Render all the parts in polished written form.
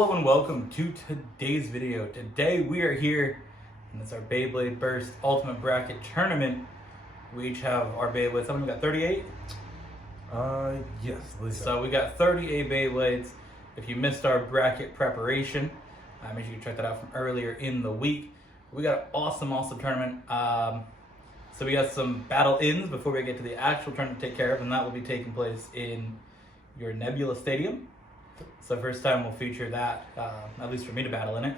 Hello and welcome to today's video. Today we are here, and it's our Beyblade Burst Ultimate Bracket Tournament. We each have our Beyblades. How many we got? 38? Yes. So we got 38 Beyblades. If you missed our bracket preparation, make sure you check that out from earlier in the week. We got an awesome tournament. So we got some battle-ins before we get to the actual tournament to take care of, and that will be taking place in your Nebula Stadium. So first time we'll feature that, at least for me to battle in it.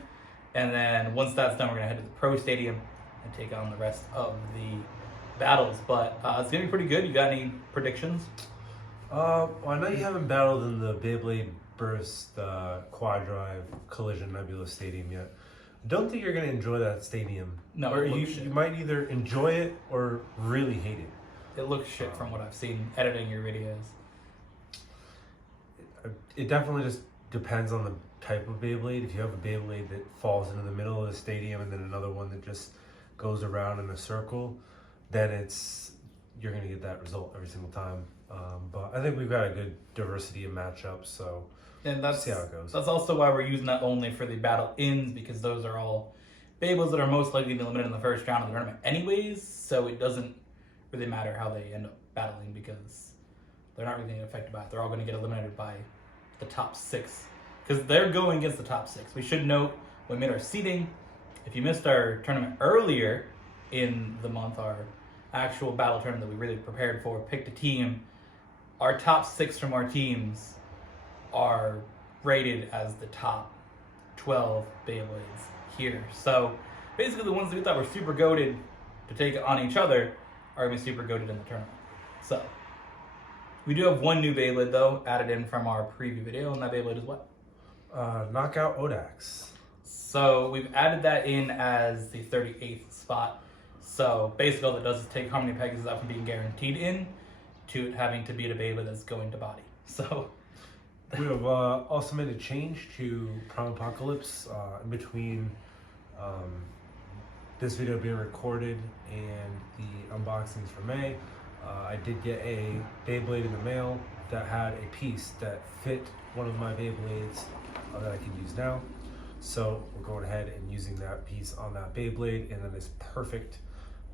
And then once that's done, we're going to head to the Pro Stadium and take on the rest of the battles. But it's going to be pretty good. You got any predictions? Well, I know you haven't battled in the Beyblade Burst Quad Drive Collision Nebula Stadium yet. I don't think you're going to enjoy that stadium. No, or you might either enjoy it or really hate it. It looks shit from what I've seen editing your videos. It definitely just depends on the type of Beyblade. If you have a Beyblade that falls into the middle of the stadium and then another one that just goes around in a circle, then you're going to get that result every single time. But I think we've got a good diversity of matchups, so that's, see how it goes. That's also why we're using that only for the battle-ins, because those are all Beyblades that are most likely to be eliminated in the first round of the tournament anyways, so it doesn't really matter how they end up battling because they're not really going to get affected by it. They're all going to get eliminated by the top 6 because they're going against the top 6. We should note when we made our seeding, if you missed our tournament earlier in the month, our actual battle tournament that we really prepared for, picked a team, our top 6 from our teams are rated as the top 12 Beyblades here. So basically the ones that we thought were super goated to take on each other are going to be super goated in the tournament. So we do have one new Beyblade, though, added in from our preview video, and that Beyblade is what? Knockout Odax. So we've added that in as the 38th spot. So basically all it does is take Harmony Pegasus out from being guaranteed in to it having to beat a Beyblade that's going to body. So we have also made a change to Prime Apocalypse in between this video being recorded and the unboxings for May. I did get a Beyblade in the mail that had a piece that fit one of my Beyblades that I can use now. So we're going ahead and using that piece on that Beyblade, and then this perfect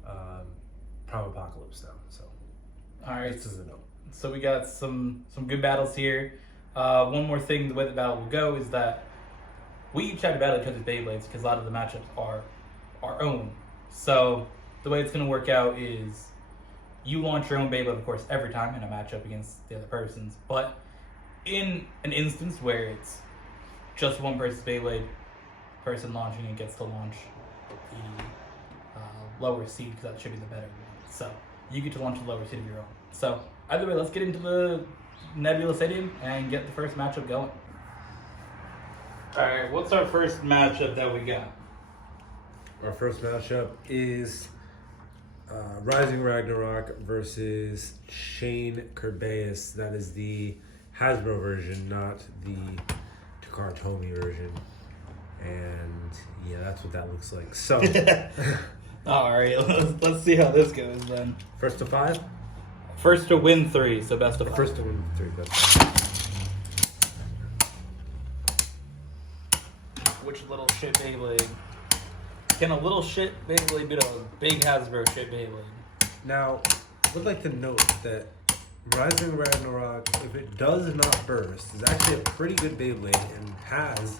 Prime Apocalypse now. So all right, this is a note. So we got some good battles here. One more thing, the way the battle will go is that we each have to battle each other's Beyblades because a lot of the matchups are our own. So the way it's going to work out is you launch your own Beyblade, of course, every time in a matchup against the other person's. But in an instance where it's just one person's Beyblade, the person launching it gets to launch the lower seed because that should be the better one. So you get to launch the lower seed of your own. So either way, let's get into the Nebula Stadium and get the first matchup going. All right, what's our first matchup that we got? Our first matchup is Rising Ragnarok versus Shane Kerbeus. That is the Hasbro version, not the Takara Tomy version. And yeah, that's what that looks like. So, all right, let's see how this goes then. First to 5? First to win 3, so best of 5. First to win 3, best of 5. Which little shit Beyblade? Can a little shit Beyblade beat a big Hasbro shit Beyblade? Now, I would like to note that Rising Ragnarok, if it does not burst, is actually a pretty good Beyblade and has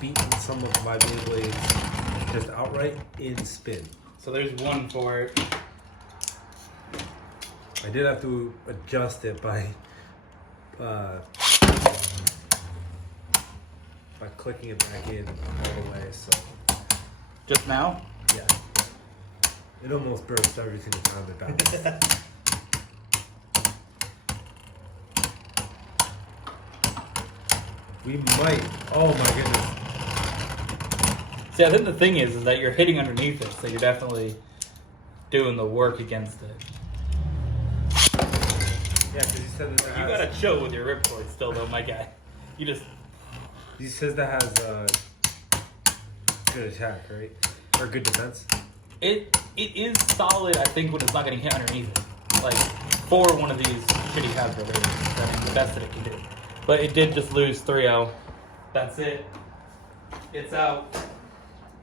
beaten some of my Beyblades just outright in spin. So there's one for it. I did have to adjust it by clicking it back in all the way, so. Just now? Yeah. It almost bursts every single time it bounces. We might. Oh my goodness. See, I think the thing is that you're hitting underneath it, so you're definitely doing the work against it. Yeah, because you said that You gotta chill with your ripcord still, though, my guy. You just. He says that has good attack, right? Or good defense. It is solid, I think, when it's not getting hit underneath it. Like, for one of these shitty Hasbro ratings. That's the best that it can do. But it did just lose 3-0 That's it. It's out.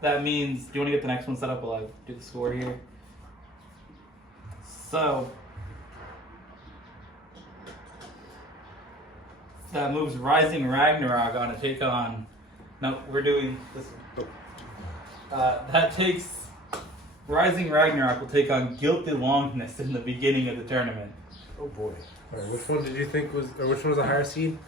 That means, do you want to get the next one set up while I do the score here? So, that moves Rising Ragnarok on to take on. No, we're doing this one. That takes Rising Ragnarok will take on Guilty Longness in the beginning of the tournament. Oh boy. Alright, which one did you think was, or which one was a higher seed?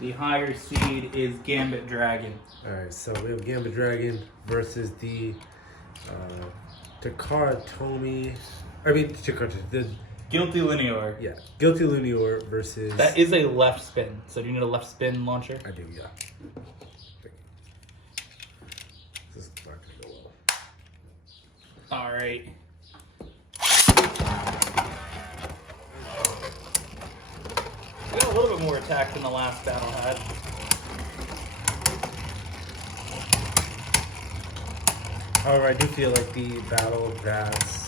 The higher seed is Gambit Dragon. Alright, so we have Gambit Dragon versus the Takara Tomy. The Guilty Linear. yeah, Guilty Lunior versus. That is a left spin. So do you need a left spin launcher? I do, yeah. This is not gonna go well. All right. We got a little bit more attack than the last battle had. However, I do feel like the battle that's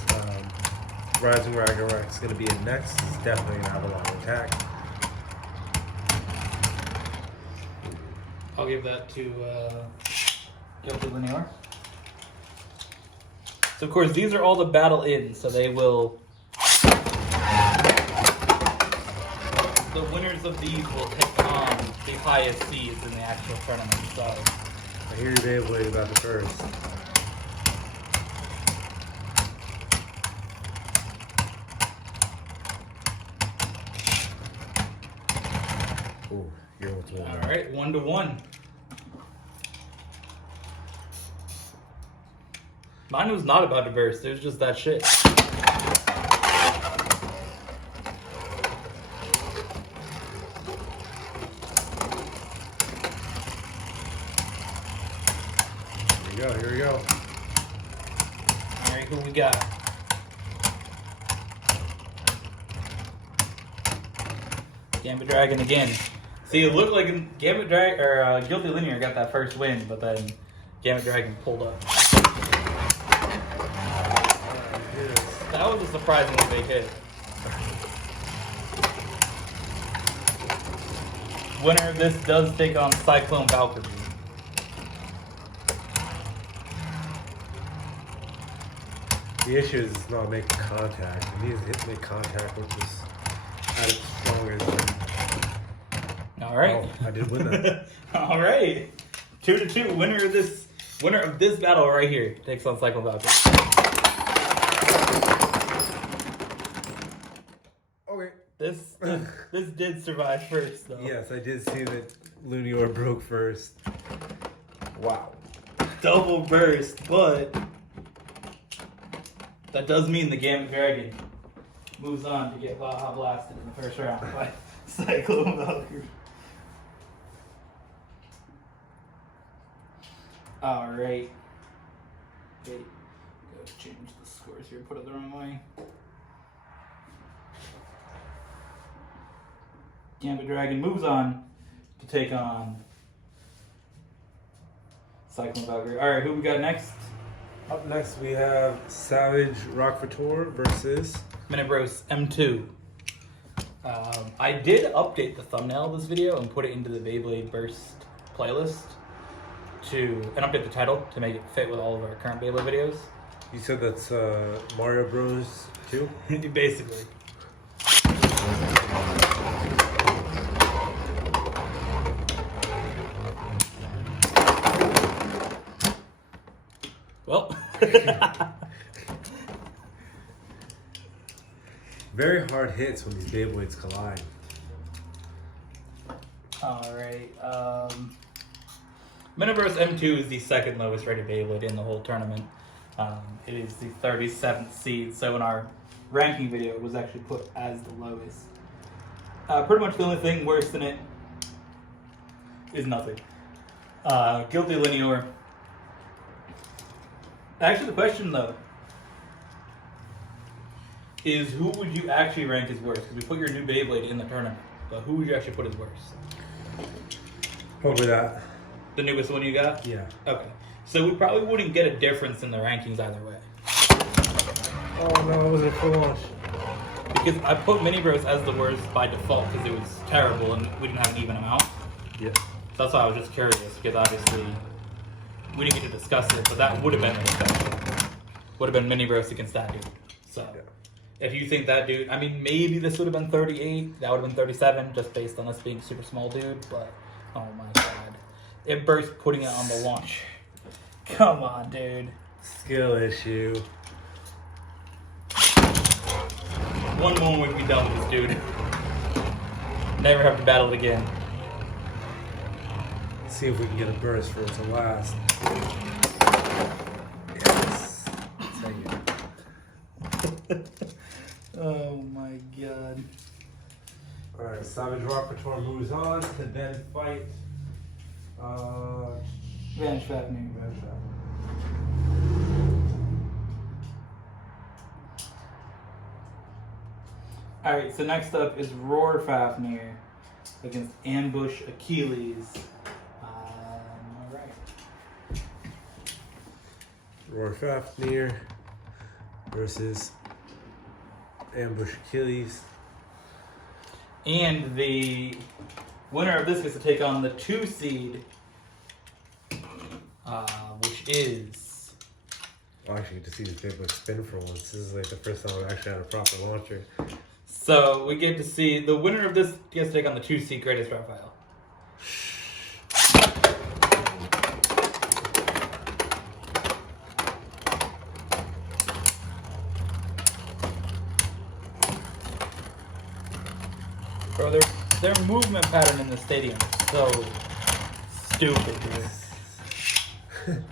Rising Ragnarok is going to be in next is definitely going to have a lot of attack. I'll give that to Guilty Linear. So of course these are all the battle ins, so they will. The winners of these will take on the highest seeds in the actual tournament. So I hear your Beyblade about the first. Ooh, you're what's one. all right, 1-1. Mine was not about to burst. It was just that shit. Here we go. All right, who we got? Gambit Dragon again. See, it looked like Gambit Dragon or Guilty Linear got that first win, but then Gambit Dragon pulled up. That was a surprisingly big hit. Winner of this does take on Cyclone Valkyrie. The issue is it's not making contact. It needs to make contact, which is at its strongest. All right. Oh, I did win that. All right. 2-2. Winner of this battle right here takes on Cyclone Valkyrie. Okay. This did survive first, though. Yes, I did see that Lunior broke first. Wow. Double burst, but that does mean the Gambit Dragon moves on to get Baja blasted in the first round by Cyclone Valkyrie. All right. Wait, go change the scores here. Put it the wrong way. Gambit Dragon moves on to take on Cyclone Valkyrie. All right, who we got next? Up next, we have Savage Rockfouture versus Minute Bros M2. I did update the thumbnail of this video and put it into the Beyblade Burst playlist and update the title to make it fit with all of our current Beyblade videos. You said that's Mario Bros. 2? Basically. Well. Very hard hits when these Beyblades collide. Alright. Minute Bros M2 is the second lowest rated Beyblade in the whole tournament. It is the 37th seed, so in our ranking video it was actually put as the lowest. Pretty much the only thing worse than it is nothing. Guilty Linear. Actually, the question though is who would you actually rank as worst? Because we put your new Beyblade in the tournament, but who would you actually put as worst? Probably that. The newest one you got? Yeah. Okay. So we probably wouldn't get a difference in the rankings either way. Oh no, it wasn't a full launch. Because I put Mini Bros as the worst by default because it was terrible and we didn't have an even amount. Yeah. That's why I was just curious, because obviously we didn't get to discuss it, but that would have been an exception. Would have been Mini Bros against that dude. So, if you think that dude, I mean, maybe this would have been 38, that would have been 37, just based on us being a super small dude, but oh my god. It burst putting it on the launch. Come on, dude. Skill issue. One moment we'd be done with this dude. Never have to battle it again. See if we can get a burst for it to last. Yes. Take it. Oh my god. Alright, Savage Rockator moves on to then fight Vanish Fafnir. Alright, so next up is Roar Fafnir against Ambush Achilles. Alright. Roar Fafnir versus Ambush Achilles. And the winner of this gets to take on the 2 seed, which is. I actually get to see this paper spin for once. This is like the first time I've actually had a proper launcher. So we get to see the winner of this gets to take on the 2 seed Greatest Raphael. Bro, their movement pattern in the stadium is so stupid, dude.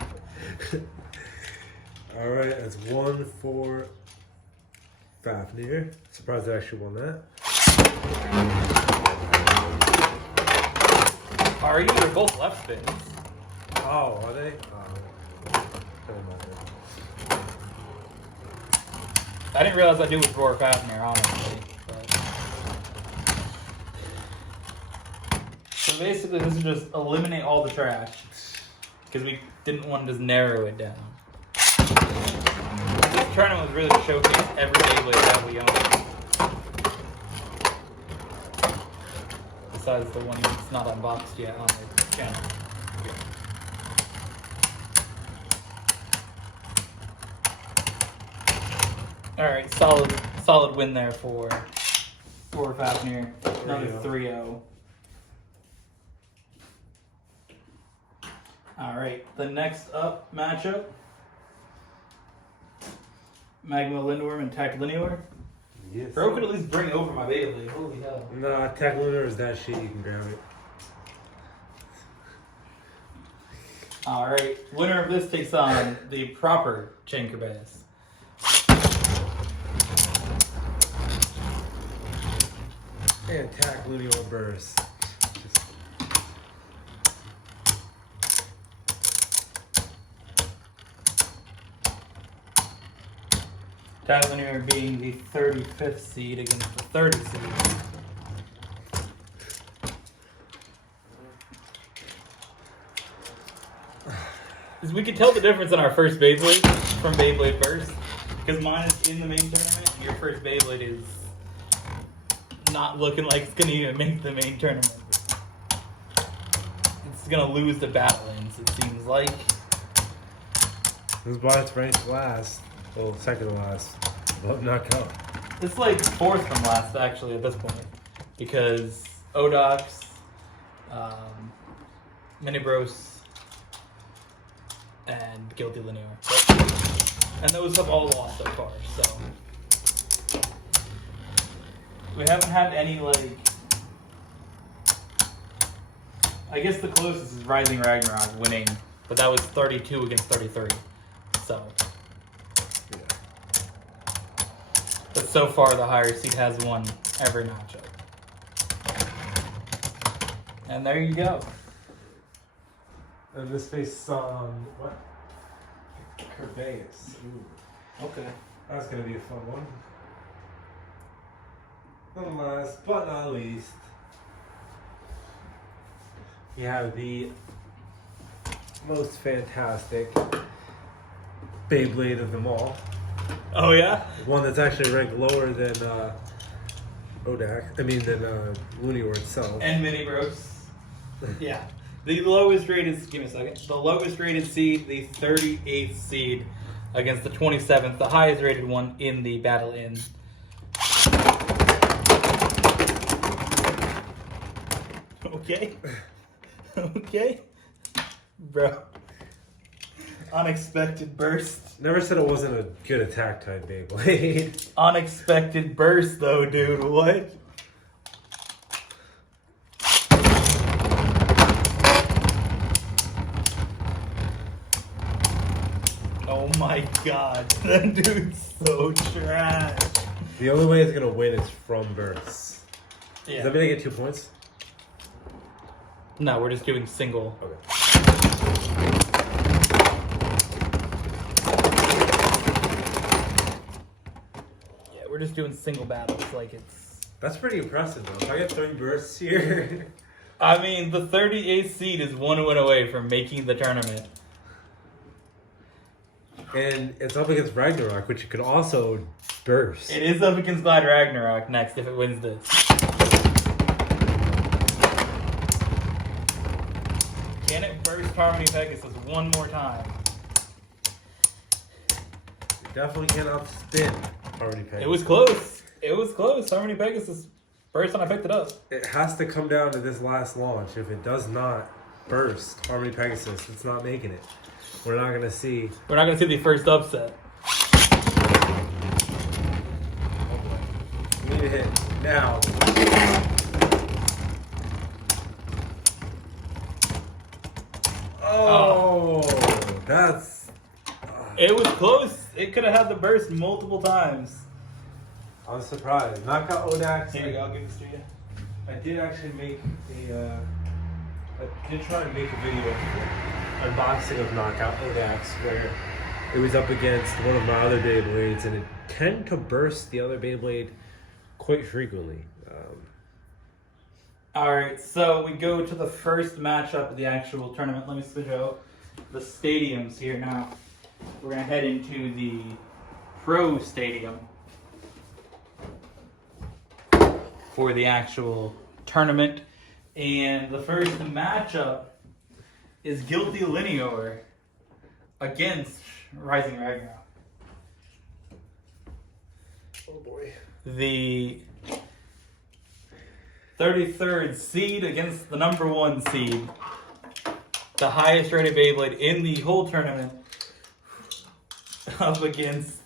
Alright, that's 1 for Fafnir. Surprised I actually won that. Are you? They're both left spins. Oh, are they? Never mind. I didn't realize I do with Roar Fafnir, honestly. But. So basically, this is just eliminate all the trash. Because we didn't want to just narrow it down. This tournament was really to showcase every Beyblade that we own. Besides the one that's not unboxed yet on the channel. Alright, solid win there for Fafnir. Another 3-0. Alright, the next up matchup. Magma Lindworm and Tack Linear. Yes. Bro could at least bring over my Beyblade. Holy hell. Nah, Tech Lunar is that shit, you can grab it. Alright, winner of this takes on the proper Chain Bass. And Tack Lunar Burst. Tack Linear being the 35th seed against the 30 seed. As we could tell the difference in our first Beyblade from Beyblade Burst. Because mine is in the main tournament, and your first Beyblade is not looking like it's going to even make the main tournament. It's going to lose the battle ends, it seems like. This is why it's ranked last. Well, second to last. But not go. It's like 4th from last, actually, at this point. Because Odox, Mini Bros, and Guilty Linear. And those have all lost so far, so. We haven't had any, like. I guess the closest is Rising Ragnarok winning, but that was 32 against 33. So. But so far, the higher seed has won every matchup. And there you go. And this face on what? Kerbeus. Okay. That's gonna be a fun one. And last but not least, you have the most fantastic Beyblade of them all. Oh yeah? One that's actually ranked lower than ODAC. I mean, than Lunior itself. And Mini Bros. Yeah. The lowest rated, give me a second. The lowest rated seed, the 38th seed, against the 27th, the highest rated one in the Battle Inn. Okay. Okay. Bro. Unexpected burst. Never said it wasn't a good attack type Beyblade. Unexpected burst, though, dude. What? Oh my god. That dude's so trash. The only way it's gonna win is from bursts. Yeah. Does that mean I get 2 points? No, we're just doing single. Okay. Yeah, we're just doing single battles. Like it's. That's pretty impressive though. If I get 3 bursts here. I mean, the 38th seed is 1 win away from making the tournament. And it's up against Ragnarok, which you could also burst. It is up against Glide Ragnarok next if it wins this. Can it burst Harmony Pegasus one more time? You definitely cannot spin Harmony Pegasus. It was close. It was close. Harmony Pegasus burst and I picked it up. It has to come down to this last launch. If it does not burst Harmony Pegasus, it's not making it. We're not gonna see. We're not going to see the first upset. Oh boy. We need to hit now. Oh, that's. It was close. It could have had the burst multiple times. I'm surprised. Knockout Odax. Here you go. I'll give this to you. I did actually make a. I did try and make a video unboxing of Knockout Odax where it was up against one of my other Beyblades and it tended to burst the other Beyblade quite frequently. Alright, so we go to the first matchup of the actual tournament. Let me switch out the stadiums here now. We're going to head into the Pro Stadium for the actual tournament. And the first matchup is Guilty Linear against Rising Ragnarok. Oh boy. The 33rd seed against the number 1 seed. The highest rated Beyblade in the whole tournament. Up against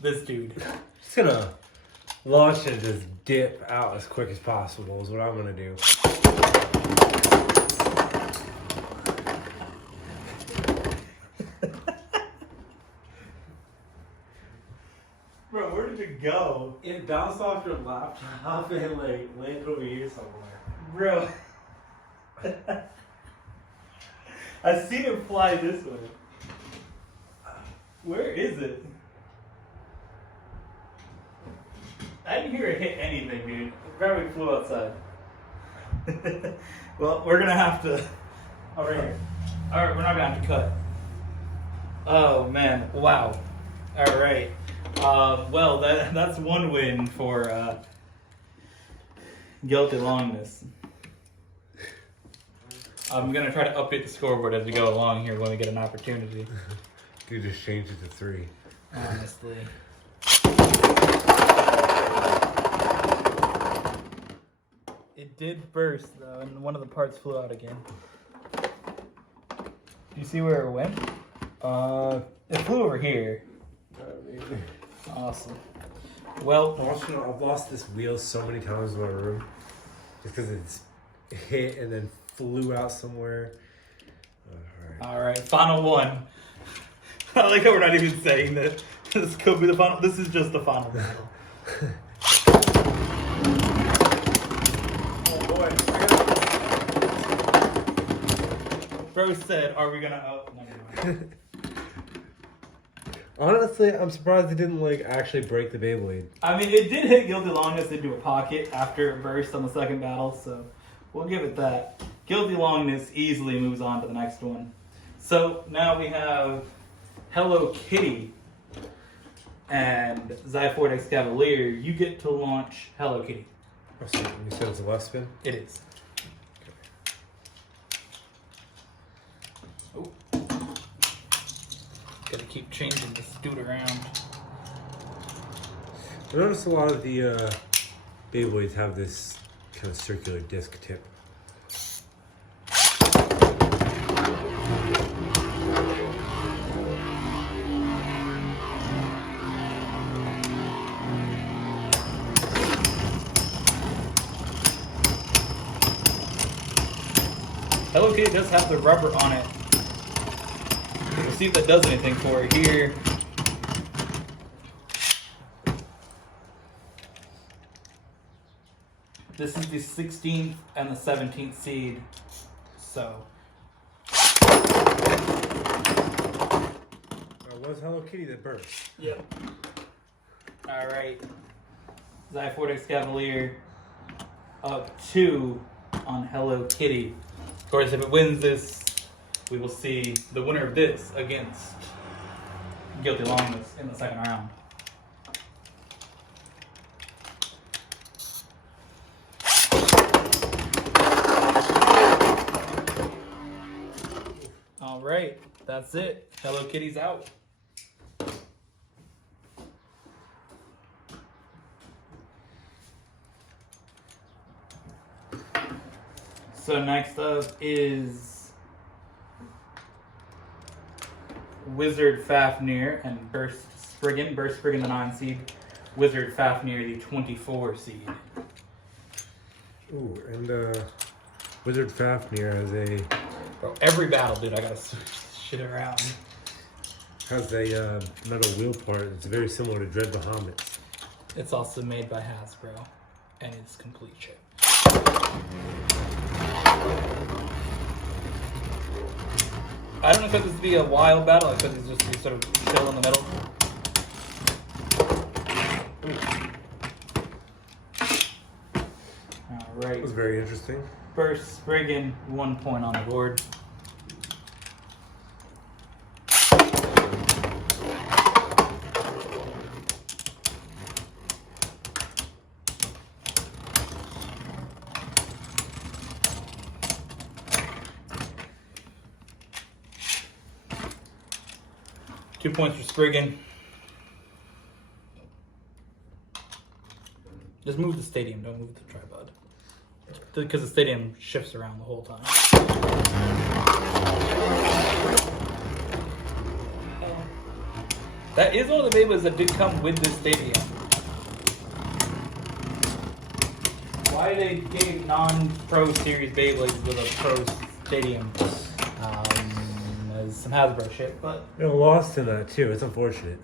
this dude. Just gonna launch and just dip out as quick as possible is what I'm gonna do. Bro, where did it go? It bounced off your laptop and like landed over here somewhere. Bro. I seen it fly this way. Where is it? I didn't hear it hit anything, dude. It probably flew outside. Well, we're gonna have to. Oh, right here. Alright, we're not gonna have to cut. Oh, man. Wow. Alright. Well, that's 1 win for Guilty Longness. I'm gonna try to update the scoreboard as we go along here when we get an opportunity. Dude, just change it to 3. Honestly. It did burst though, and one of the parts flew out again. Do you see where it went? It flew over here. Awesome. Well, Also, I've lost this wheel so many times in my room just because it's hit and then flew out somewhere. all right, final one. I like how we're not even saying that this could be the final. This is just the final battle. Oh boy. Bro said, "Are we gonna?" Oh, never mind. Honestly, I'm surprised it didn't like actually break the Beyblade. I mean, it did hit Guilty Longness into a pocket after it burst on the second battle, so we'll give it that. Guilty Longness easily moves on to the next one. So now we have Hello Kitty and Zyphoid X Cavalier. You get to launch Hello Kitty. Oh, so you said it's a left spin? It is. Oh. Gotta keep changing this dude around. I noticed a lot of the Beyblades have this kind of circular disc tip. Hello Kitty does have the rubber on it. We'll see if that does anything for it here. This is the 16th and the 17th seed. So. It was Hello Kitty that burst. Yep. Alright. Zyfortex Cavalier up 2 on Hello Kitty. Of course, if it wins this, we will see the winner of this against Guilty Longness in the second round. All right, that's it. Hello Kitty's out. So next up is Wizard Fafnir and Burst Spriggan. Burst Spriggan, the 9 seed. Wizard Fafnir, the 24 seed. Ooh, and Wizard Fafnir has Bro, every battle, dude, I gotta switch this shit around. a metal wheel part. It's very similar to Dread Bahamut. It's also made by Hasbro, and it's complete shit. I don't expect this to be a wild battle. I expect this just to be sort of chill in the middle. That Alright. was very interesting. Burst Spriggan, 1 point on the board. Two points for Spriggan. Just move the stadium, don't move the tripod. Because the stadium shifts around the whole time. That is one of the Beyblades that did come with this stadium. Why they gave non-pro series Beyblades with a pro stadium? There's some Hasbro shit, but It lost in that too. It's unfortunate.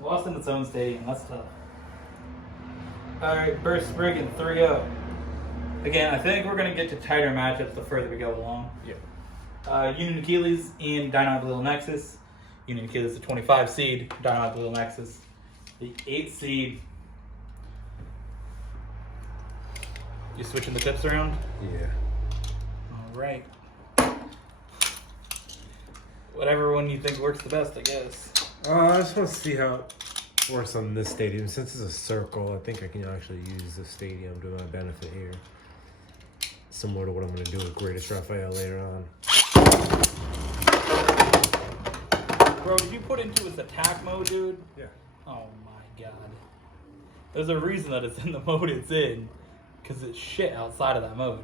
lost in its own stadium. That's tough. Alright, Burst Spriggan 3-0. Again, I think we're going to get to tighter matchups the further we go along. Yeah. Union Achilles and Dynamite Little Nexus. Union Achilles, the 25 seed. Dynamite Little Nexus, the 8 seed. You switching the tips around? Yeah. Alright. Whatever one you think works the best, I guess. I just want to see how it works on this stadium. Since it's a circle, I think I can actually use the stadium to my benefit here. Similar to what I'm going to do with Greatest Raphael later on. Bro, did you put into its attack mode, dude? Yeah. Oh my god. There's a reason that it's in the mode it's in. Because it's shit outside of that mode.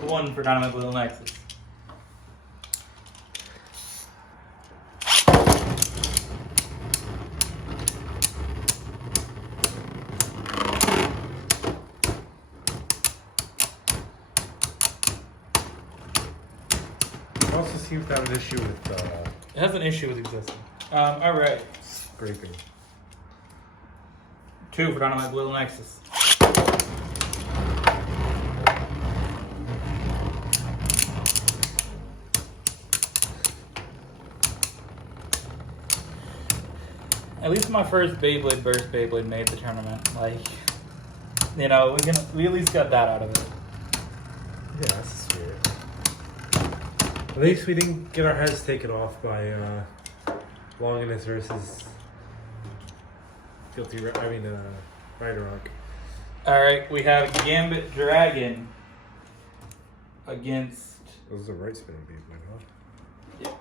One for Dynamite Little Nexus. It also seems to have an issue with It has an issue with existing. Alright. scraping. 2 for Dynamite Little Nexus. At least my first Beyblade Burst Beyblade made the tournament. Like, you know, we at least got that out of it. Yeah, that's the spirit. At least we didn't get our heads taken off by Longinus versus Ragnarok. All right, we have Gambit Dragon against. Those are the right spinning Beyblade, huh? Yeah.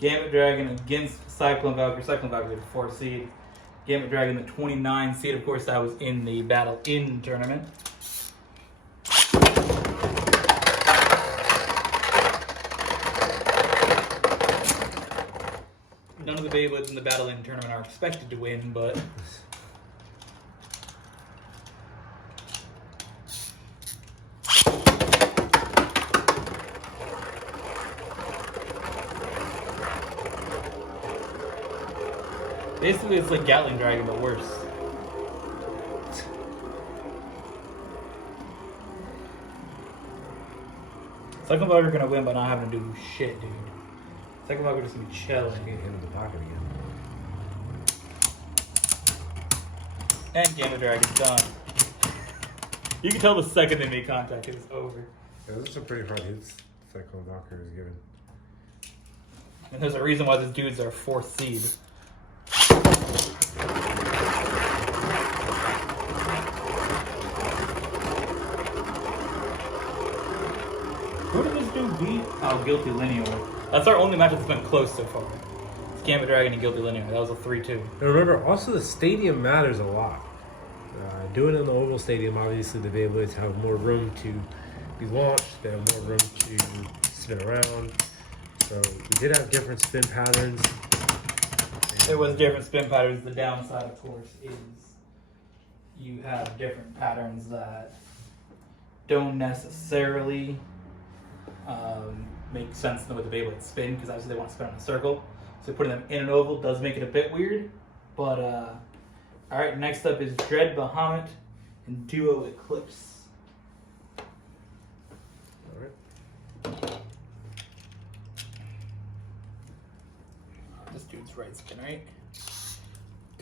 Gambit Dragon against Cyclone Valkyrie. Cyclone Valkyrie, the 4 seed. Gambit Dragon, the 29 seed. Of course, that was in the Battle In tournament. None of the Beyblades in the Battle In tournament are expected to win, but. Basically, it's like Gatling Dragon, but worse. Cyclone Valkyrie are gonna win by not having to do shit, dude. Cyclone Valkyrie just gonna be chilling. Get hit in the pocket again. And Gamma Dragon's done. You can tell the second they make contact, it's over. Yeah, those are some pretty hard hits Cyclone Valkyrie is given. And there's a reason why these dudes are 4th seed. Who did this dude beat? Oh, Guilty Linear. That's our only match that's been close so far. It's Gambit Dragon and Guilty Linear. That was a 3-2. And remember, also the stadium matters a lot. Doing it in the Oval Stadium, obviously the Beyblades have more room to be launched. They have more room to spin around. So we did have different spin patterns. There was different spin patterns. The downside, of course, is you have different patterns that don't necessarily make sense in the way the Beyblades spin, because obviously they want to spin in a circle. So putting them in an oval does make it a bit weird. But, alright, next up is Dread Bahamut and Duo Eclipse. Alright. This dude's right spin, right?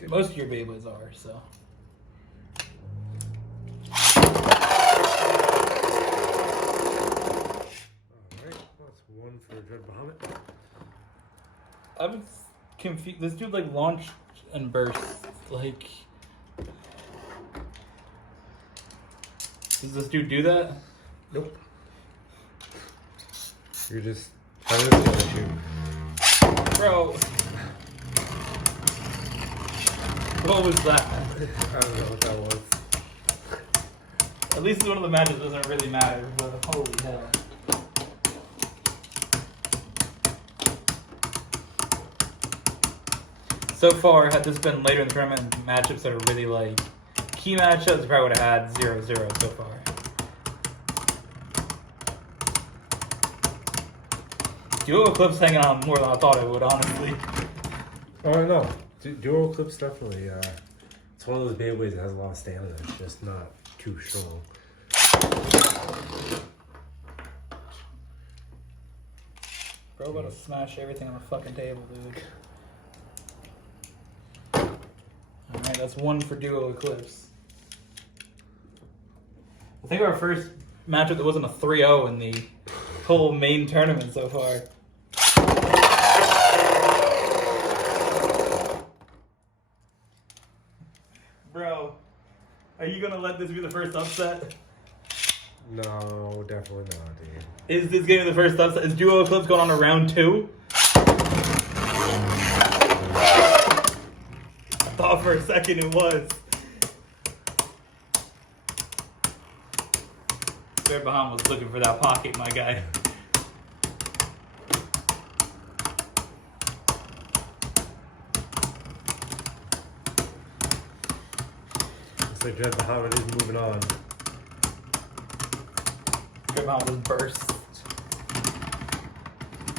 Most of your Beyblades are, so. One for Dread Bahamut. I'm confused. This dude like launched and burst. Like, does this dude do that? Nope. You're just trying to shoot. Bro. What was that? I don't know what that was. At least one of the matches doesn't really matter, but holy hell. So far, had this been later in the tournament, matchups that are really like key matchups, we probably would have had 0-0 so far. Duo Eclipse hanging on more than I thought it would, honestly. Oh, no. Dual Eclipse definitely. It's one of those Beyblades that has a lot of stamina. It's just not too strong. Bro, about to smash everything on the fucking table, dude. Alright, that's one for Duo Eclipse. I think our first matchup that wasn't a 3-0 in the whole main tournament so far. Bro, are you gonna let this be the first upset? No, definitely not, dude. Is this gonna be the first upset? Is Duo Eclipse going on to round 2? I thought for a second it was. Dread Bahamut was looking for that pocket, my guy. Looks like Dread Bahamut is moving on. Dread Bahamut was burst.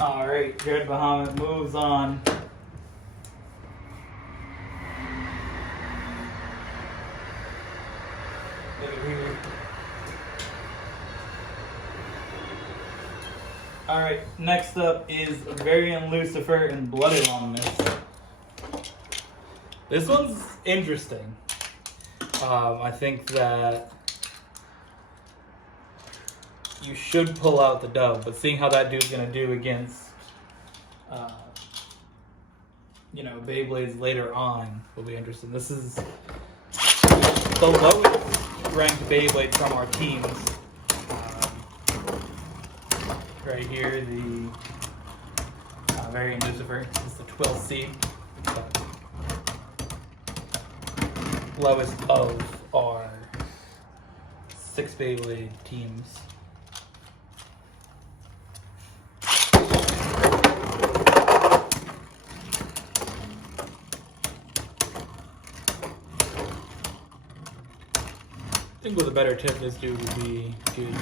Alright, Dread Bahamut moves on. Alright, next up is Varian Lucifer and Blood Alumnus. This one's interesting. I think that you should pull out the dub, but seeing how that dude's gonna do against Beyblades later on will be interesting. This is the lowest ranked Beyblade from our teams. Right here, the variant Lucifer is the 12th seed. Lowest of our 6 Beyblade teams. I think with a better tip, this dude would be good.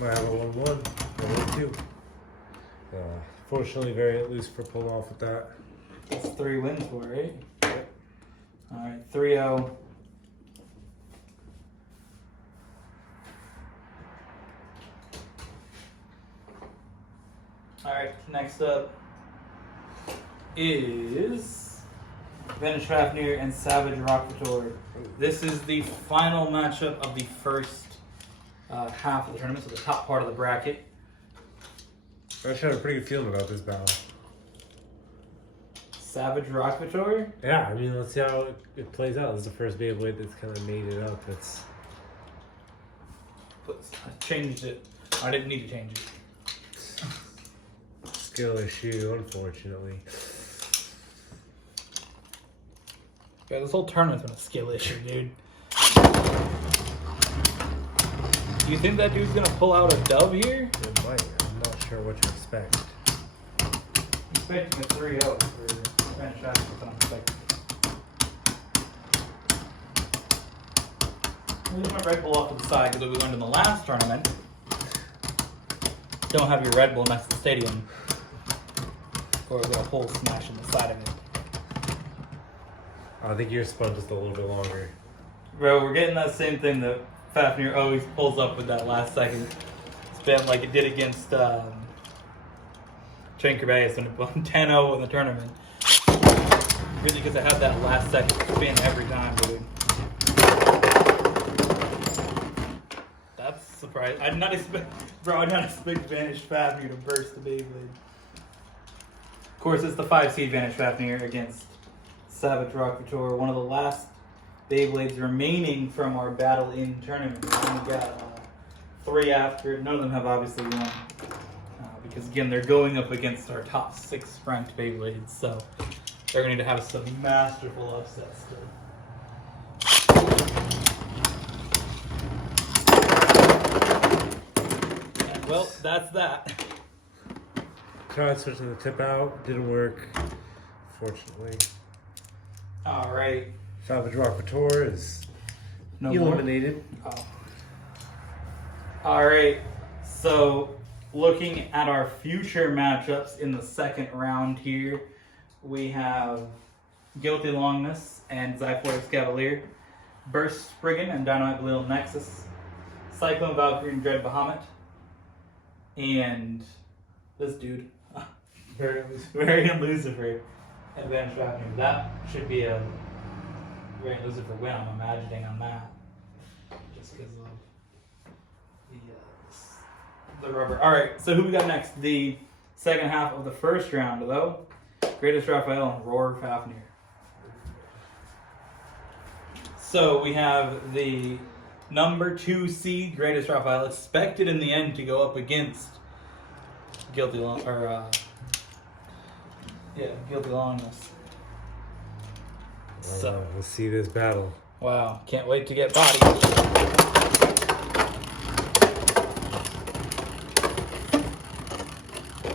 Might have a 1-1 or 1-2. Fortunately, very loose for pull off with that. That's 3 wins for it, right? Alright, 3-0. Alright, next up is Vanish Fafnir and Savage Rocketeur. This is the final matchup of the first half of the tournament, so the top part of the bracket. I actually have a pretty good feeling about this battle. Savage Rocketeur? Yeah, I mean, let's see how it plays out. This is the first Beyblade that's kind of made it up. It's I changed it. I didn't need to change it. skill issue, unfortunately. Yeah, this whole tournament's been a skill issue, dude. Do you think that dude's gonna pull out a dub here? It might. I'm not sure what to expect. I'm expecting a 3-0 for Spanish Fafnir, but I'm expecting. Leave my Red Bull off to the side because we learned in the last tournament. Don't have your Red Bull next to the stadium, or we're gonna hole smash in the side of it. I think your spun just a little bit longer. Bro, we're getting that same thing that Fafnir always pulls up with that last second spin, like it did against Train Kerbeus when it won 10-0 in the tournament. Really, because it had that last second spin every time, dude. That's surprising. I did not expect Vanish Fafnir to burst the Beyblade. Of course, it's the 5-seed Vanish Fafnir against Savage Rocketeur, one of the last Beyblades remaining from our Battle In tournament. We only got 3 after. None of them have obviously won. Because again, they're going up against our top 6 ranked Beyblades, so they're going to need to have some masterful upsets still. Well, that's that. Tried switching the tip out, didn't work, fortunately. Alright. Savage Rocketeur is No eliminated. Oh. Alright, so looking at our future matchups in the second round here, we have Guilty Longness and Zyphorus Cavalier, Burst Spriggan and Dynamite Belial Nexus, Cyclone Valkyrie and Dread Bahamut, and this dude, Variant Lucifer and Vanish Fafnir. That should be a Variant Lucifer win, I'm imagining on that. Just because of the rubber. Alright, so who we got next? The second half of the first round, though. Greatest Raphael and Roar Fafnir. So we have the number 2 seed, Greatest Raphael, expected in the end to go up against Guilty Longness. So We'll see this battle. wow, can't wait to get bodied.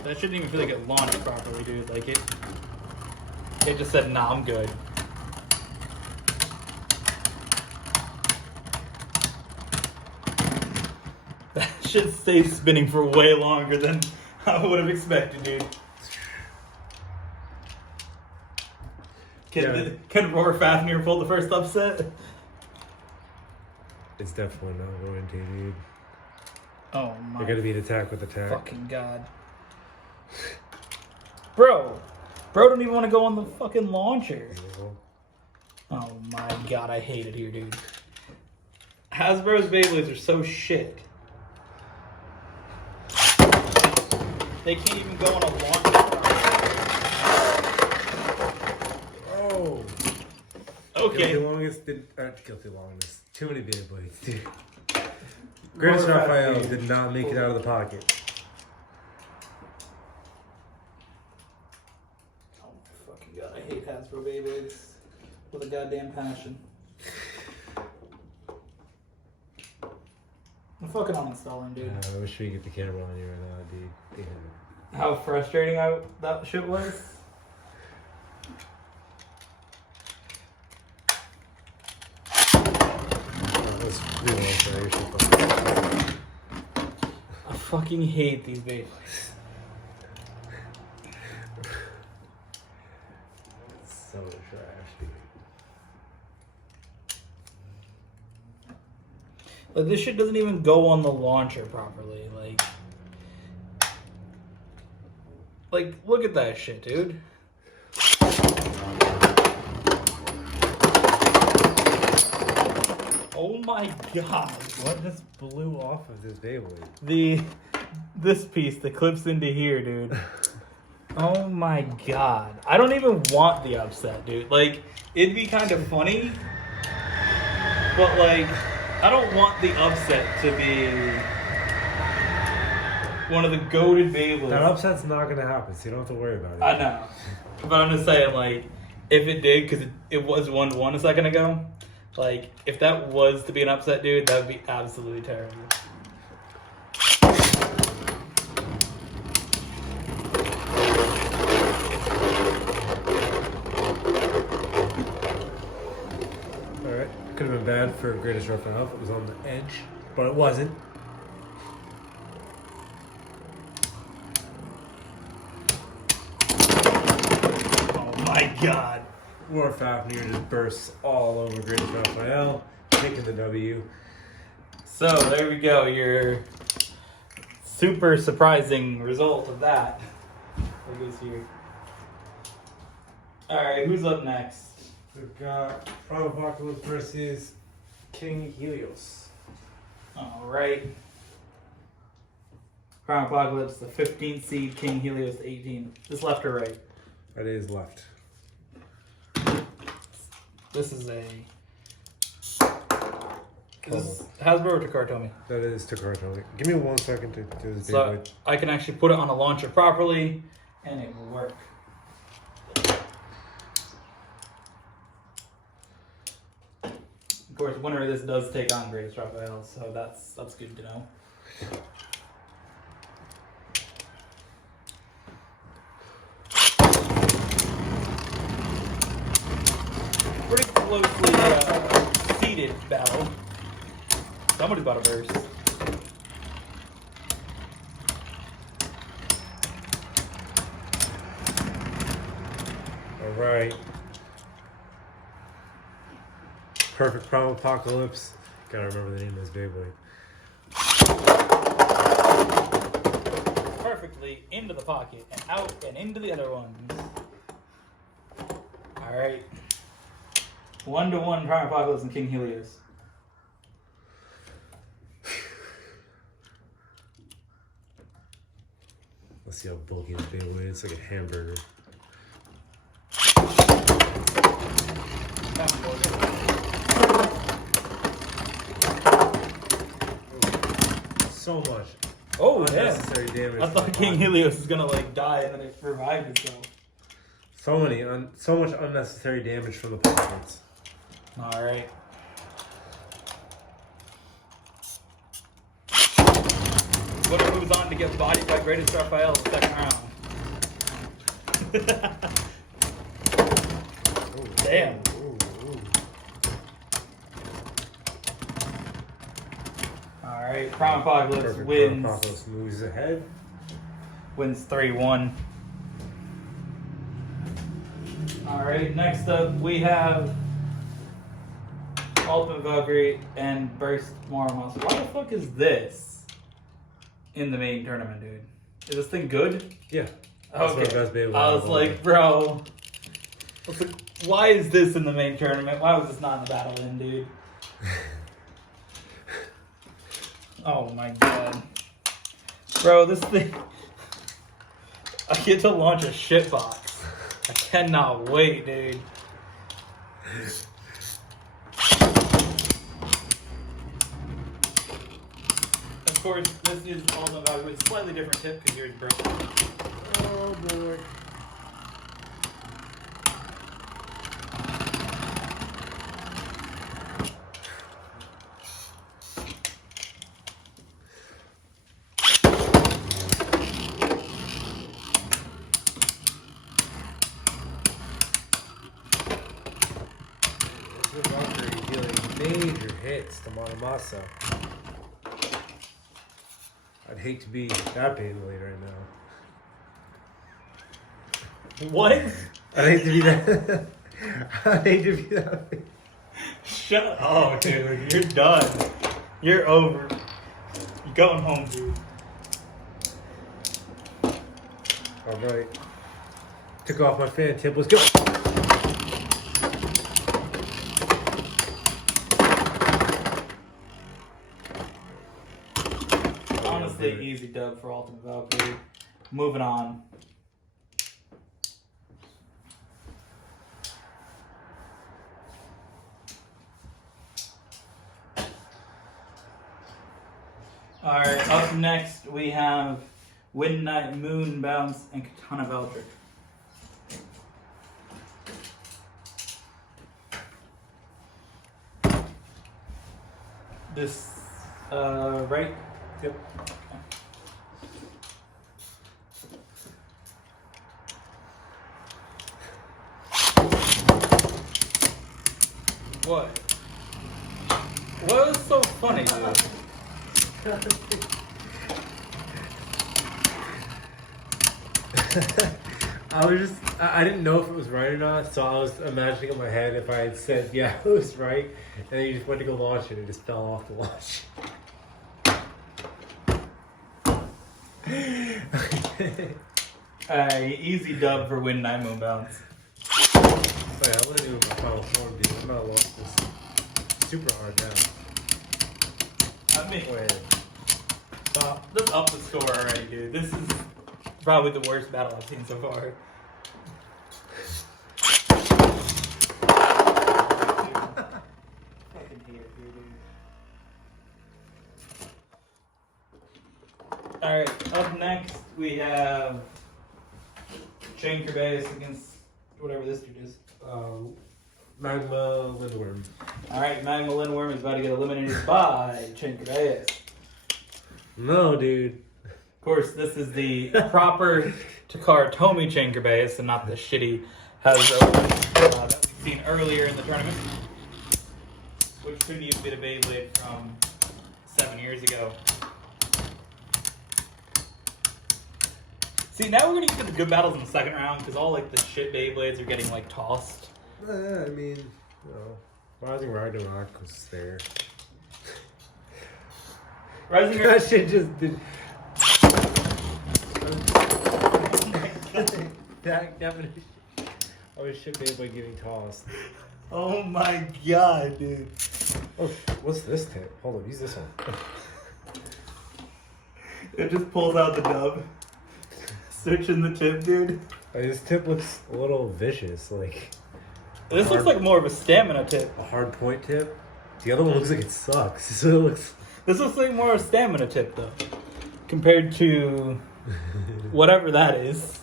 That shouldn't even feel like it launched properly, dude. Like it just said, nah, I'm good. That shit stayed spinning for way longer than I would have expected, dude. Can Roar Fafnir pull the first upset? It's definitely not going to, dude. Oh my You're gonna be an attack with attack. fucking god. Bro don't even want to go on the fucking launcher. Oh my god, I hate it here, dude. Hasbro's Beyblades are so shit. They can't even go on a launcher. Oh. Okay. Guilty longest did guilty longest. Too many Beyblades, dude. Greatest Raphael did not make it out of the pocket. Oh my fucking god, I hate Hasbro Beyblades with a goddamn passion. I'm fucking uninstalling, dude. Yeah, I wish we could get the camera on you right now, dude. Damn. How frustrating that shit was. That's really unfair. I fucking hate these Beyblades. So trash, dude. Like, this shit doesn't even go on the launcher properly. Like, look at that shit, dude. Oh my god. What just blew off of this Beyblade? This piece that clips into here, dude. Oh my god. I don't even want the upset, dude. Like, it'd be kind of funny, but like, I don't want the upset to be one of the goated Beyblades. That upset's not gonna happen, so you don't have to worry about it. I know. But I'm just saying, like, if it did, because it was 1-1 a second ago, like, if that was to be an upset, dude, that would be absolutely terrible. Alright. Could have been bad for Greatest Raphael if it was on the edge, but it wasn't. Oh my god. War Fafnir just bursts all over Greatest Raphael, taking the W. So, there we go. Your super surprising result of that. What goes here? Alright, who's up next? We've got Prime Apocalypse versus King Helios. Alright. Prime Apocalypse, the 15th seed, King Helios, the 18th. This left or right? That is left. This is a... Is this Hasbro or Takara Tomy? That is Takara. Give me 1 second to do this So Beyblade. I can actually put it on a launcher properly, and it will work. Of course, winner of this does take on Greatest Raphael, so that's good to know. Pretty closely seated battle. Somebody's about to burst. Alright. Perfect Prime Apocalypse. Gotta remember the name of this Beyblade. Perfectly into the pocket and out and into the other ones. Alright. 1-1 Prime Apocalypse and King Helios. Let's see how bulky this Beyblade is. It's like a hamburger. So much. Oh, yeah. Unnecessary damage. I thought King Helios was gonna like die and then it revived itself. So much unnecessary damage from the pockets. Alright. What moves on to get bodied by Greatest Raphael in the second round? Damn. Alright, Prime Apocalypse Perfect wins. Prime Apocalypse moves ahead. Wins 3-1. Alright, next up we have Ultimate Valkyrie and Burst Moromas. Why the fuck is this in the main tournament, dude? Is this thing good? Yeah. That's Okay. my best Beyblade I was of all like, time. bro. I was like, why is this in the main tournament? Why was this not in the battle in, dude? Oh my god. Bro, this thing. I get to launch a shitbox. I cannot wait, dude. Of course, this is Ultimate Valkyrie with a slightly different tip because yours broke. Oh boy. Valkyrie dealing major hits to Monomaso. I'd hate to be that Beyblade right now. What? I'd hate to be that. I'd hate to be that. Shut up, dude. You're done. You're over. You're going home, dude. Alright. Took off my fan tip. Let's go. Honestly, easy dub for Ultimate Valkyrie. Moving on. Alright, up next we have Wind Knight, Moon Bounce, and Katana Veldrick. This, right? Yep. What? What was so funny, dude? I didn't know if it was right or not, so I was imagining in my head if I had said, yeah, it was right, and then you just went to go launch it and it just fell off the launch. Easy dub for Wind Knight, Moon Bounce. Oh yeah, I'm gonna do my final form, dude. I'm not lost this. Super hard now. I mean, Wait. let's up the score already, dude. This is probably the worst battle I've seen so far. Fucking hate it here, dude. Alright, up next we have Chain Kerbeus against whatever this dude is. Magma Lindworm. Alright, Magma Lindworm is about to get eliminated by Chain Kerbeus. No, dude. Of course, this is the proper Takara Tomy Chain Kerbeus and not the shitty Hasbro that we've seen earlier in the tournament, which couldn't even be the Beyblade from 7 years ago. See, now we're gonna get to the good battles in the second round because all like the shit Beyblades are getting like tossed. I mean, you know, Rising Ragnarok was there. Rising That shit just did. That definition. I was shit Beyblade getting tossed. Oh my god, dude. Oh, what's this tip? Hold on, use this one. It just pulls out the dub. Switching the tip, dude. This tip looks a little vicious, like This looks like more of a stamina tip. a hard point tip. The other one looks like it sucks. So it looks. This looks like more of a stamina tip, though, compared to whatever that is.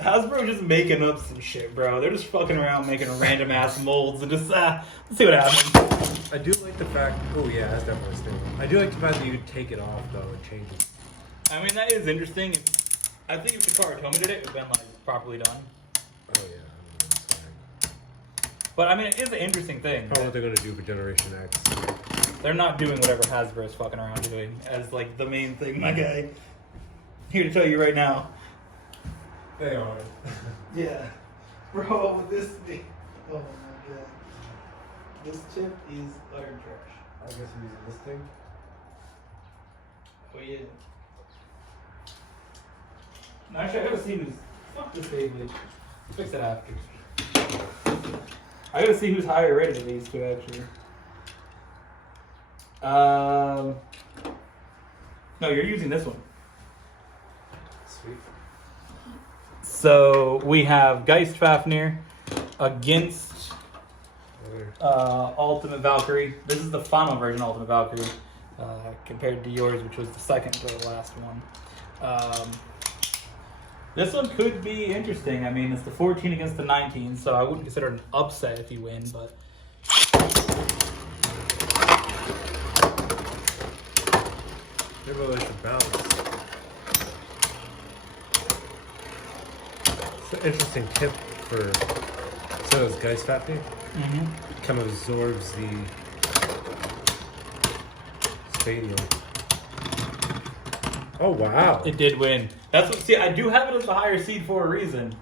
Hasbro just making up some shit, bro. They're just fucking around making random ass molds and just let's see what happens. I do like the fact. Oh yeah, that's definitely a statement. I do like the fact that you take it off though and change it. I mean, that is interesting. I think if Takara Tomy did it, it would have been like properly done. Oh yeah. That's fine. But I mean, it is an interesting thing. Probably what they're gonna do for Generation X. They're not doing whatever Hasbro's fucking around doing as like the main thing, my guy. Here to tell you right now. They are. Yeah. Bro, this thing. Oh my god. This chip is utter trash. I guess I'm using this thing. Oh yeah. No, actually, I gotta see who's. Fuck this Beyblade. Fix it after. I gotta see who's higher rated of these two, actually. No, you're using this one. Sweet. So we have Geist Fafnir against Ultimate Valkyrie. This is the final version of Ultimate Valkyrie compared to yours, which was the second to the last one. This one could be interesting. I mean, it's the 14 against the 19, so I wouldn't consider it an upset if you win, but... Maybe like the balance. It's an interesting tip for so is Geist Fafnir. Mm-hmm. Kind of absorbs the stadium. Oh wow! It did win. That's what. See, I do have it as the higher seed for a reason.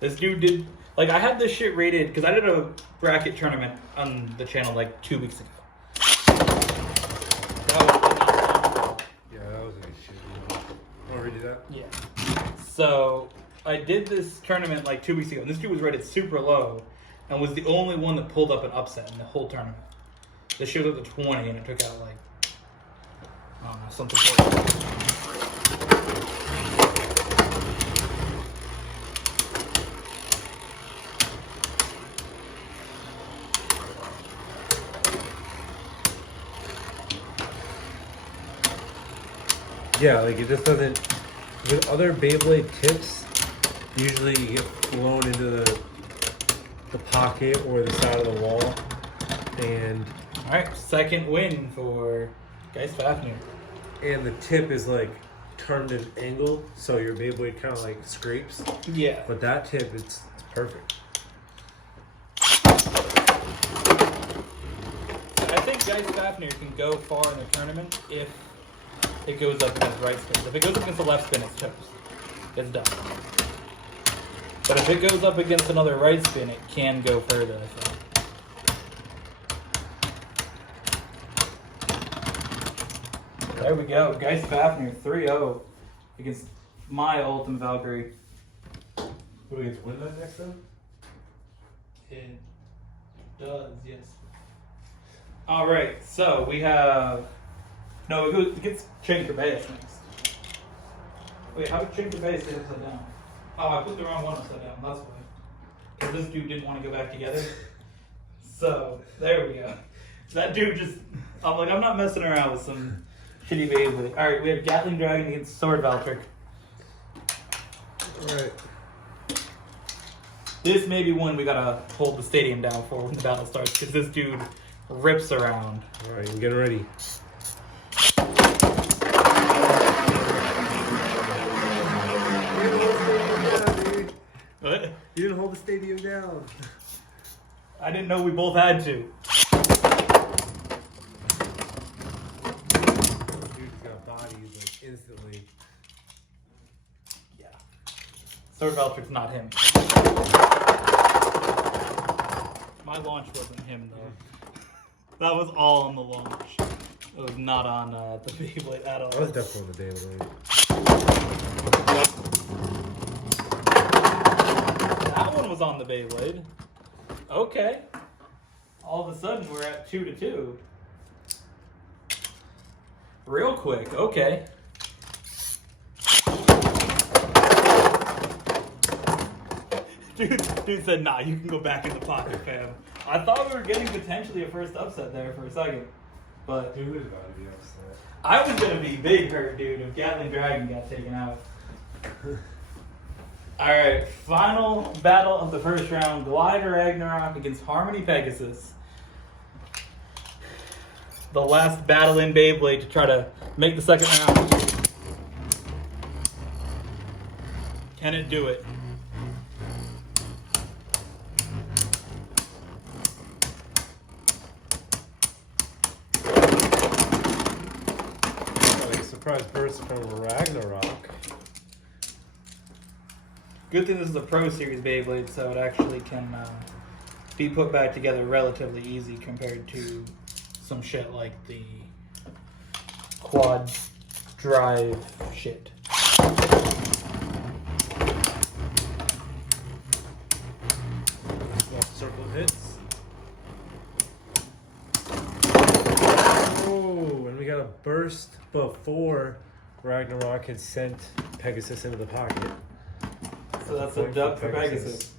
This dude did. Like, I had this shit rated because I did a bracket tournament on the channel like 2 weeks ago. Yeah, that was a good shit. Want to redo that? Yeah. So I did this tournament like 2 weeks ago, and this dude was rated super low, and was the only one that pulled up an upset in the whole tournament. This shit was up to 20, and it took out like I don't know, something. Yeah, like it just doesn't. With other Beyblade tips, usually you get blown into the pocket or the side of the wall, and All right, second win for Geist Fafnir. the tip is like turned at an angle, so your Beyblade kind of like scrapes. Yeah. But that tip, it's perfect. I think Geist Fafnir can go far in the tournament if it goes up against right spin. If it goes up against the left spin, it's toast. It's done. But if it goes up against another right spin, it can go further, I think. There we go. Geist Fafnir 3-0 against my Ultimate Valkyrie. Who do we get to win that next time? It does, yes. All right, so we have. No, it gets Chen Kerbeus next. Wait, how did Chen Kerbeus get upside down? Oh, I put the wrong one upside down. That's why. Because this dude didn't want to go back together. So there we go. That dude just. I'm like, I'm not messing around with some shitty Beyblade. All right, we have Gatling Dragon against Sword Valtryk. All right. This may be one we gotta hold the stadium down for when the battle starts, because this dude rips around. All right, I'm getting ready. What? You didn't hold the stadium down. I didn't know we both had to. Dude's got bodies like instantly. Yeah. Sword Valtryk's not him. My launch wasn't him, though. That was all on the launch. It was not on the Beyblade at all. I was definitely on the Beyblade. That one was on the Beyblade. Okay. All of a sudden, we're at 2-2. Real quick. Okay. Dude said, nah, you can go back in the pocket, fam. I thought we were getting potentially a first upset there for a second. But Dude was about to be upset. I was going to be big hurt, dude, if Gatling Dragon got taken out. Alright, final battle of the first round. Glider Ragnarok against Harmony Pegasus. The last battle in Beyblade to try to make the second round. Can it do it? Like a surprise burst from Ragnarok. Good thing this is a Pro Series Beyblade, so it actually can be put back together relatively easy compared to some shit like the quad drive shit. Circle hits. Oh, and we got a burst before Ragnarok had sent Pegasus into the pocket. So that's a dub for Pegasus.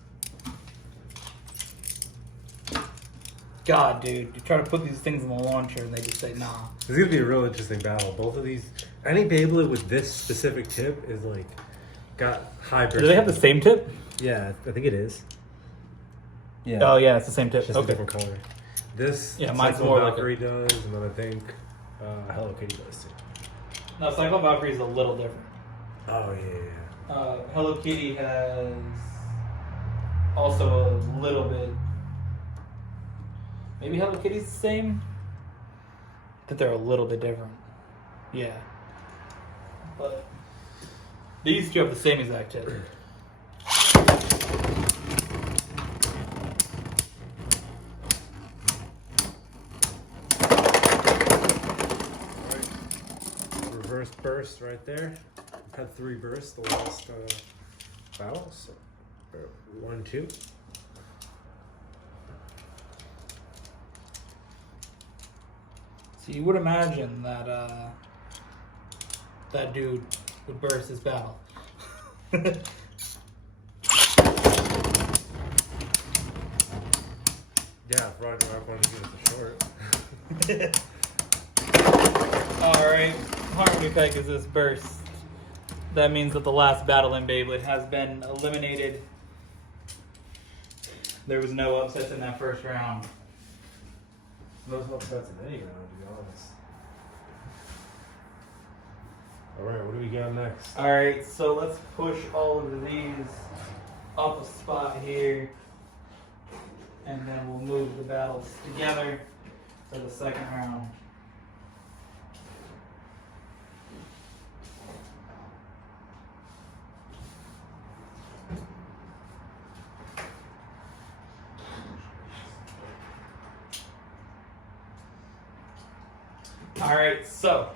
God, dude, you try to put these things in the launcher and they just say nah. This is gonna be a real interesting battle. Both of these, any Beyblade with this specific tip is like got high burst. Do they have the same tip? Yeah, I think it is. Yeah. Oh yeah, it's the same tip. Just a different color. This, Yeah, mine's Cyclone more like Valkyrie does, and then I think Hello Kitty does too. No, Cyclone Valkyrie is a little different. Oh yeah. Hello Kitty has also a little bit. Maybe Hello Kitty's the same, but they're a little bit different. Yeah, but these two have the same exact tip. Reverse burst right there. We've had 3 bursts the last battle. So 1, 2. So you would imagine that that dude would burst his battle. Yeah, if Ragnarok wanted to give us a short. Alright, Harmony Pegasus burst. That means that the last battle in Beyblade has been eliminated. There was no upsets in that first round. No upsets in any round, to be honest. Alright, what do we got next? Alright, so let's push all of these up a spot here. And then we'll move the battles together for the second round. Alright, so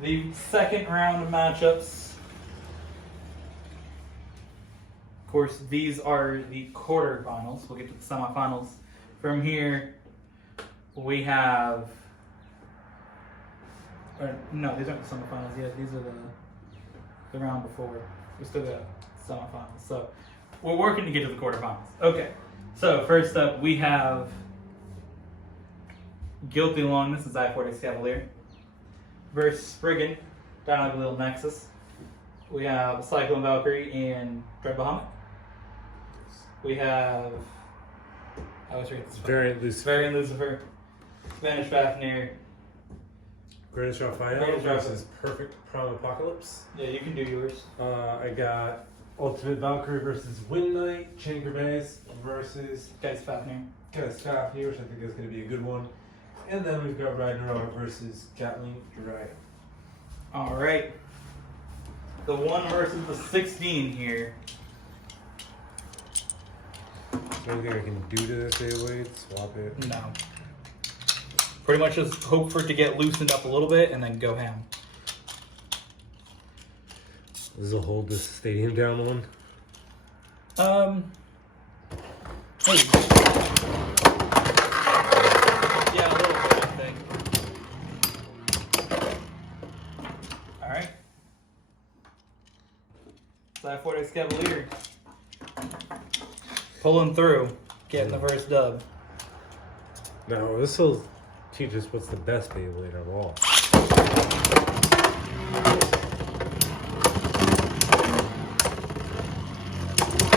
the second round of matchups. Of course, these are the quarterfinals. We'll get to the semifinals. From here, we have. No, these aren't the semifinals yet. These are the round before. We still got semifinals. So we're working to get to the quarterfinals. Okay. So first up, we have Guilty Long. This is I-40 Cavalier versus Spriggan, down like a little Nexus. We have Cyclone Valkyrie and Dread Bahamut. We have. I always forget this. Variant Lucifer. Variant Lucifer. Spanish Fafnir. Greatest Raphael Greatest versus Perfect Prom Apocalypse. Yeah, you can do yours. I got Ultimate Valkyrie versus Wind Knight. Chamber Base versus Guys, Fafnir. Fafnir, which I think is going to be a good one. And then we've got Ragnarok versus Gatling Dragon. Alright. The 1 versus the 16 here. Is there anything I can do to this Beyblade? Swap it? No. Pretty much just hope for it to get loosened up a little bit and then go ham. This will hold this stadium down one. Hey. Yeah, a little bit, I think. Alright. I-40 Cavalier. Pulling through. Getting the first dub. Now, this will teach us what's the best Beyblade of all.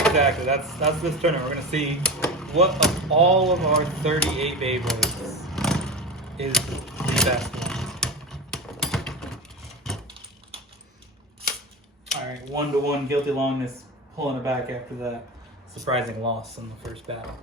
Exactly. That's this tournament. We're gonna see what of all of our 38 Beyblades is the best one. Alright, 1-1 Guilty Longness pulling it back after that surprising loss in the first battle.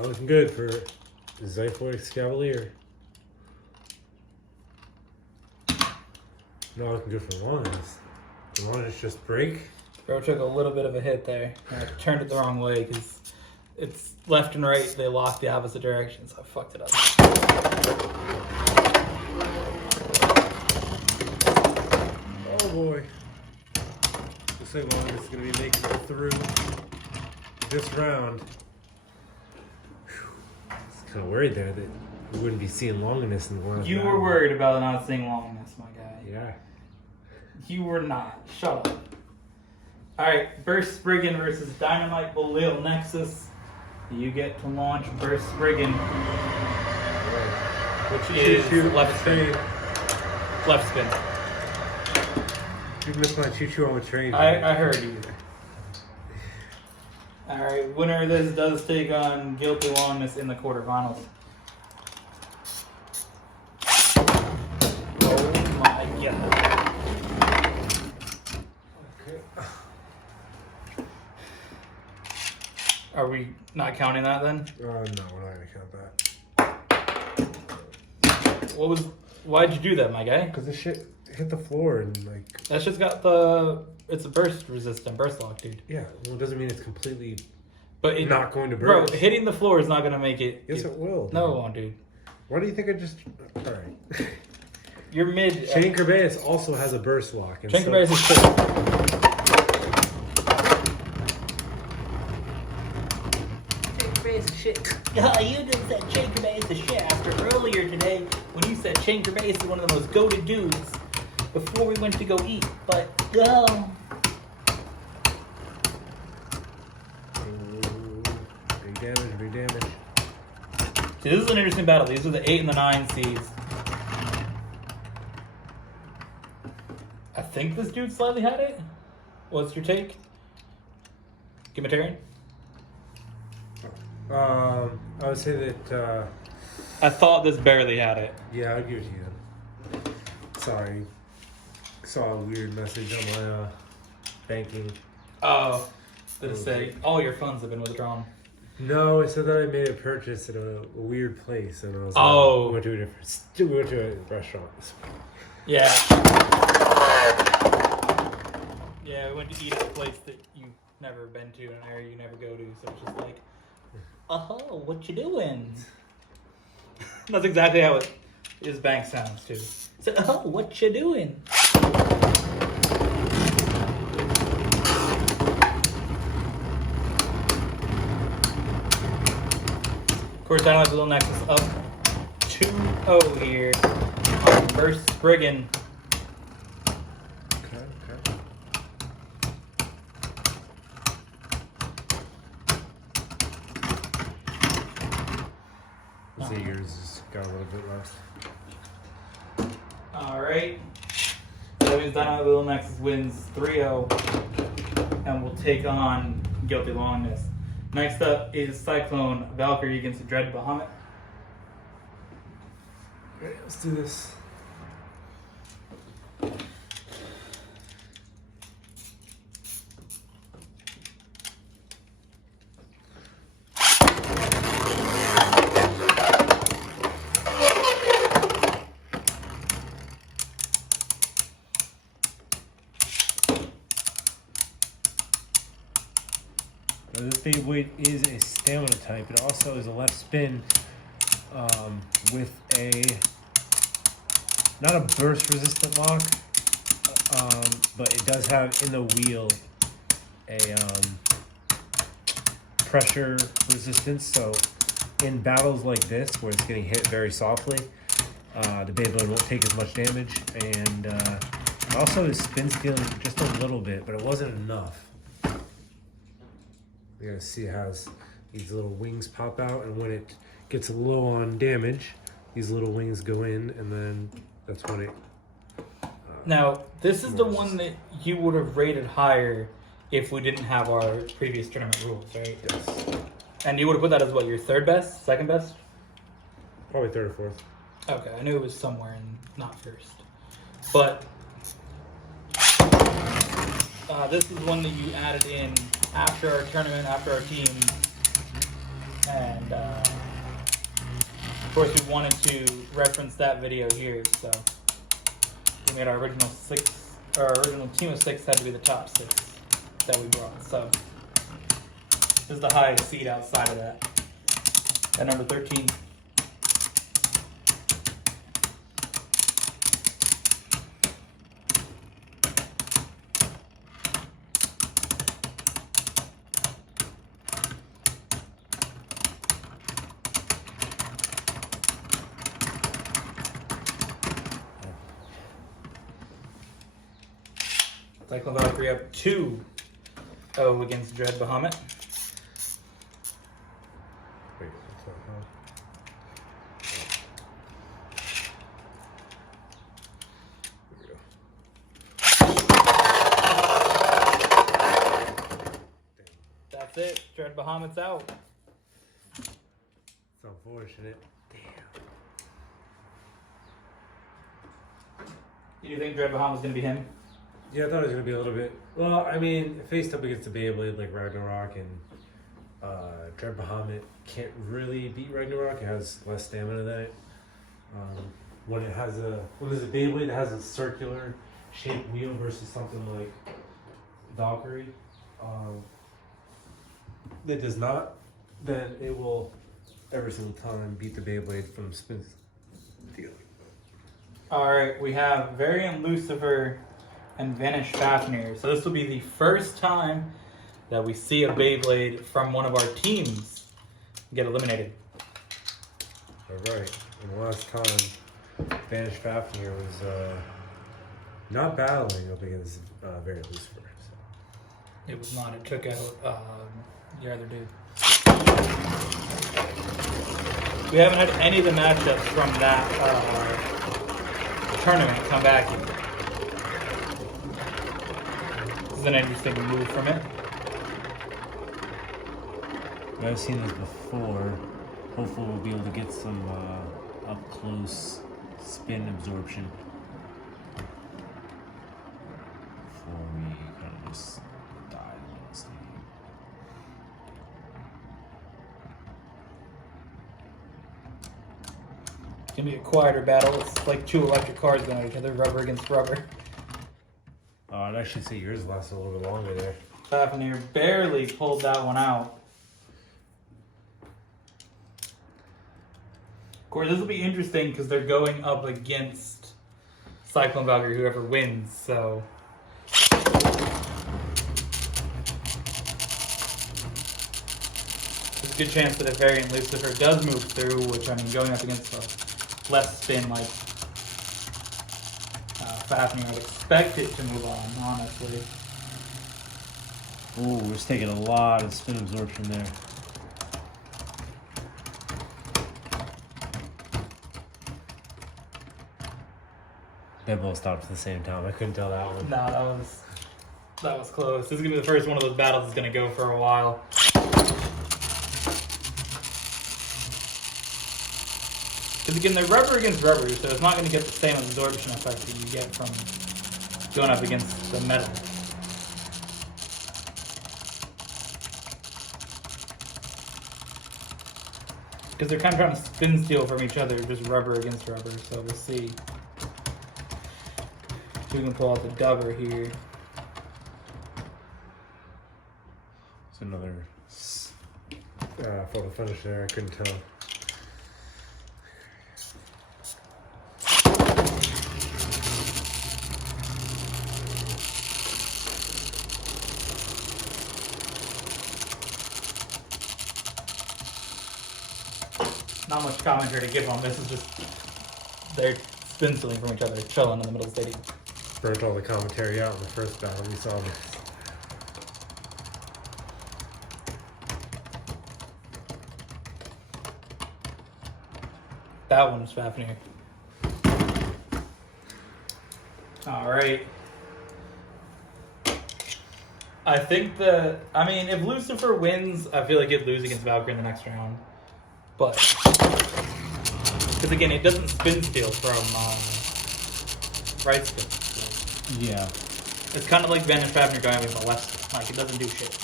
Not looking good for Zyphoix Cavalier. Not looking good for Longus. Did Longus just break? Bro took a little bit of a hit there. I turned it the wrong way because it's left and right. They lock the opposite direction, so I fucked it up. Oh boy. Looks like Longus is going to be making it through this round. I was kind of worried there that we wouldn't be seeing Longinus in the last You round. were worried about not seeing Longinus, my guy. Yeah. You were not. Shut up. Alright, Burst Spriggan versus Dynamite Belil Nexus. You get to launch Burst Spriggan, which is left spin. Left spin. You missed my choo-choo on the train. I heard you. Alright, winner of this does take on Guilty Longness in the quarterfinals. Oh my god. Okay. Are we not counting that then? No, we're not going to count that. Why'd you do that, my guy? Because the shit hit the floor and like... That shit's got it's a burst resistant, burst lock, dude. Yeah, well, it doesn't mean it's completely But it, not going to bro, burst. hitting the floor is not gonna make it. Yes, it will. No, it won't, dude. Why do you think I just... Alright. You're mid. Shane Kerbeus also has a burst lock. And Shane so- Kerbeus is shit. Shane Kerbeus is shit. Yeah, you just said Shane Kerbeus is shit after earlier today when you said Shane Kerbeus is one of the most goated dudes before we went to go eat. But go. Big damage, big damage. See, this is an interesting battle. These are the 8 and the 9 seeds. I think this dude slightly had it. What's your take? Gimatarian? I would say that, I thought this barely had it. yeah, I'll give it to you. Sorry. Saw a weird message on my banking. Oh, did it say all your funds have been withdrawn? No, it said that I made a purchase at a weird place, and I was Oh. like, we went to a restaurant. Yeah. Yeah, we went to eat at a place that you've never been to and an area you never go to, so it's just like, oh, what you doing? That's exactly how his bank sounds too. So, oh, what you doing? Of course, Dynamite Belil Nexus up 2-0 here on Burst Spriggan. Okay. Zegers has got a little bit left. Alright. That means Dynamite Belil Nexus wins 3-0 and will take on Guilty Longness. Next up is Cyclone Valkyrie against Dread Bahamut. Alright, let's do this. Now, this Beyblade is a stamina type. It also is a left spin with a not a burst resistant lock, but it does have in the wheel a pressure resistance. So in battles like this, where it's getting hit very softly, the Beyblade won't take as much damage, and it also is spin stealing just a little bit, but it wasn't enough. You're gonna see it has these little wings pop out, and when it gets low on damage, these little wings go in, and then that's when it. Now, this is the one that you would have rated higher if we didn't have our previous tournament rules, right? Yes. And you would have put that as what, your third best? Second best? Probably third or fourth. Okay, I knew it was somewhere and not first. But this is one that you added in after our tournament, after our team And of course, we wanted to reference that video here, so we made our original team of 6 had to be the top 6 that we brought. So this is the highest seed outside of that. At number 13. Cyclone Valkyrie up 2-0 against Dread Bahamut. Wait, what's that? That's it. Dread Bahamut's out. It's unfortunate. Damn. You think Dread Bahamut's going to be him? Yeah, I thought it was gonna be a little bit. Well, I mean, it faced up against the Beyblade like Ragnarok, and Dread Bahamut can't really beat Ragnarok. It has less stamina than it. When it has a Beyblade that has a circular shaped wheel versus something like Valkyrie, that does not, then it will every single time beat the Beyblade from spin stealing. All right, we have Variant Lucifer and Vanished Fafnir. So this will be the first time that we see a Beyblade from one of our teams get eliminated. Alright, and the last time Vanished Fafnir was not battling up against Variant Lucifer. So. It was not. It took out your other dude. We haven't had any of the matchups from that tournament come back yet. This is an interesting move from it. I've seen this before. Hopefully we'll be able to get some up close spin absorption before we kind of just die honestly. It's gonna be a quieter battle. It's like 2 electric cars going at each other, rubber against rubber. I'd actually say yours lasted a little bit longer there. Fafnir barely pulled that one out. Of course, this will be interesting because they're going up against Cyclone Valkyrie, whoever wins, so. There's a good chance that if Variant Lucifer does move through, which I mean, going up against a left spin like Fafnir, I'd expect it to move on, honestly. Ooh, we're just taking a lot of spin absorption there. They both stopped at the same time. I couldn't tell that one. No, that was close. This is gonna be the first one of those battles that's gonna go for a while. Because again, they're rubber against rubber, so it's not gonna get the same absorption effect that you get from going up against the metal. Because they're kind of trying to spin steal from each other, just rubber against rubber, so we'll see. So we can pull out the dubber here. It's another photo finish there. I couldn't tell. Not much commentary to give on this. Is just they're spin stealing from each other, chilling in the middle of the stadium. Burnt all the commentary out in the first battle. We saw this. That one's Fafnir. Alright. I think if Lucifer wins, I feel like he'd lose against Valkyrie in the next round. But, because again, it doesn't spin steal from right spin. So Yeah. it's kind of like Vanished Fafnir going with the left spin. Like, it doesn't do shit.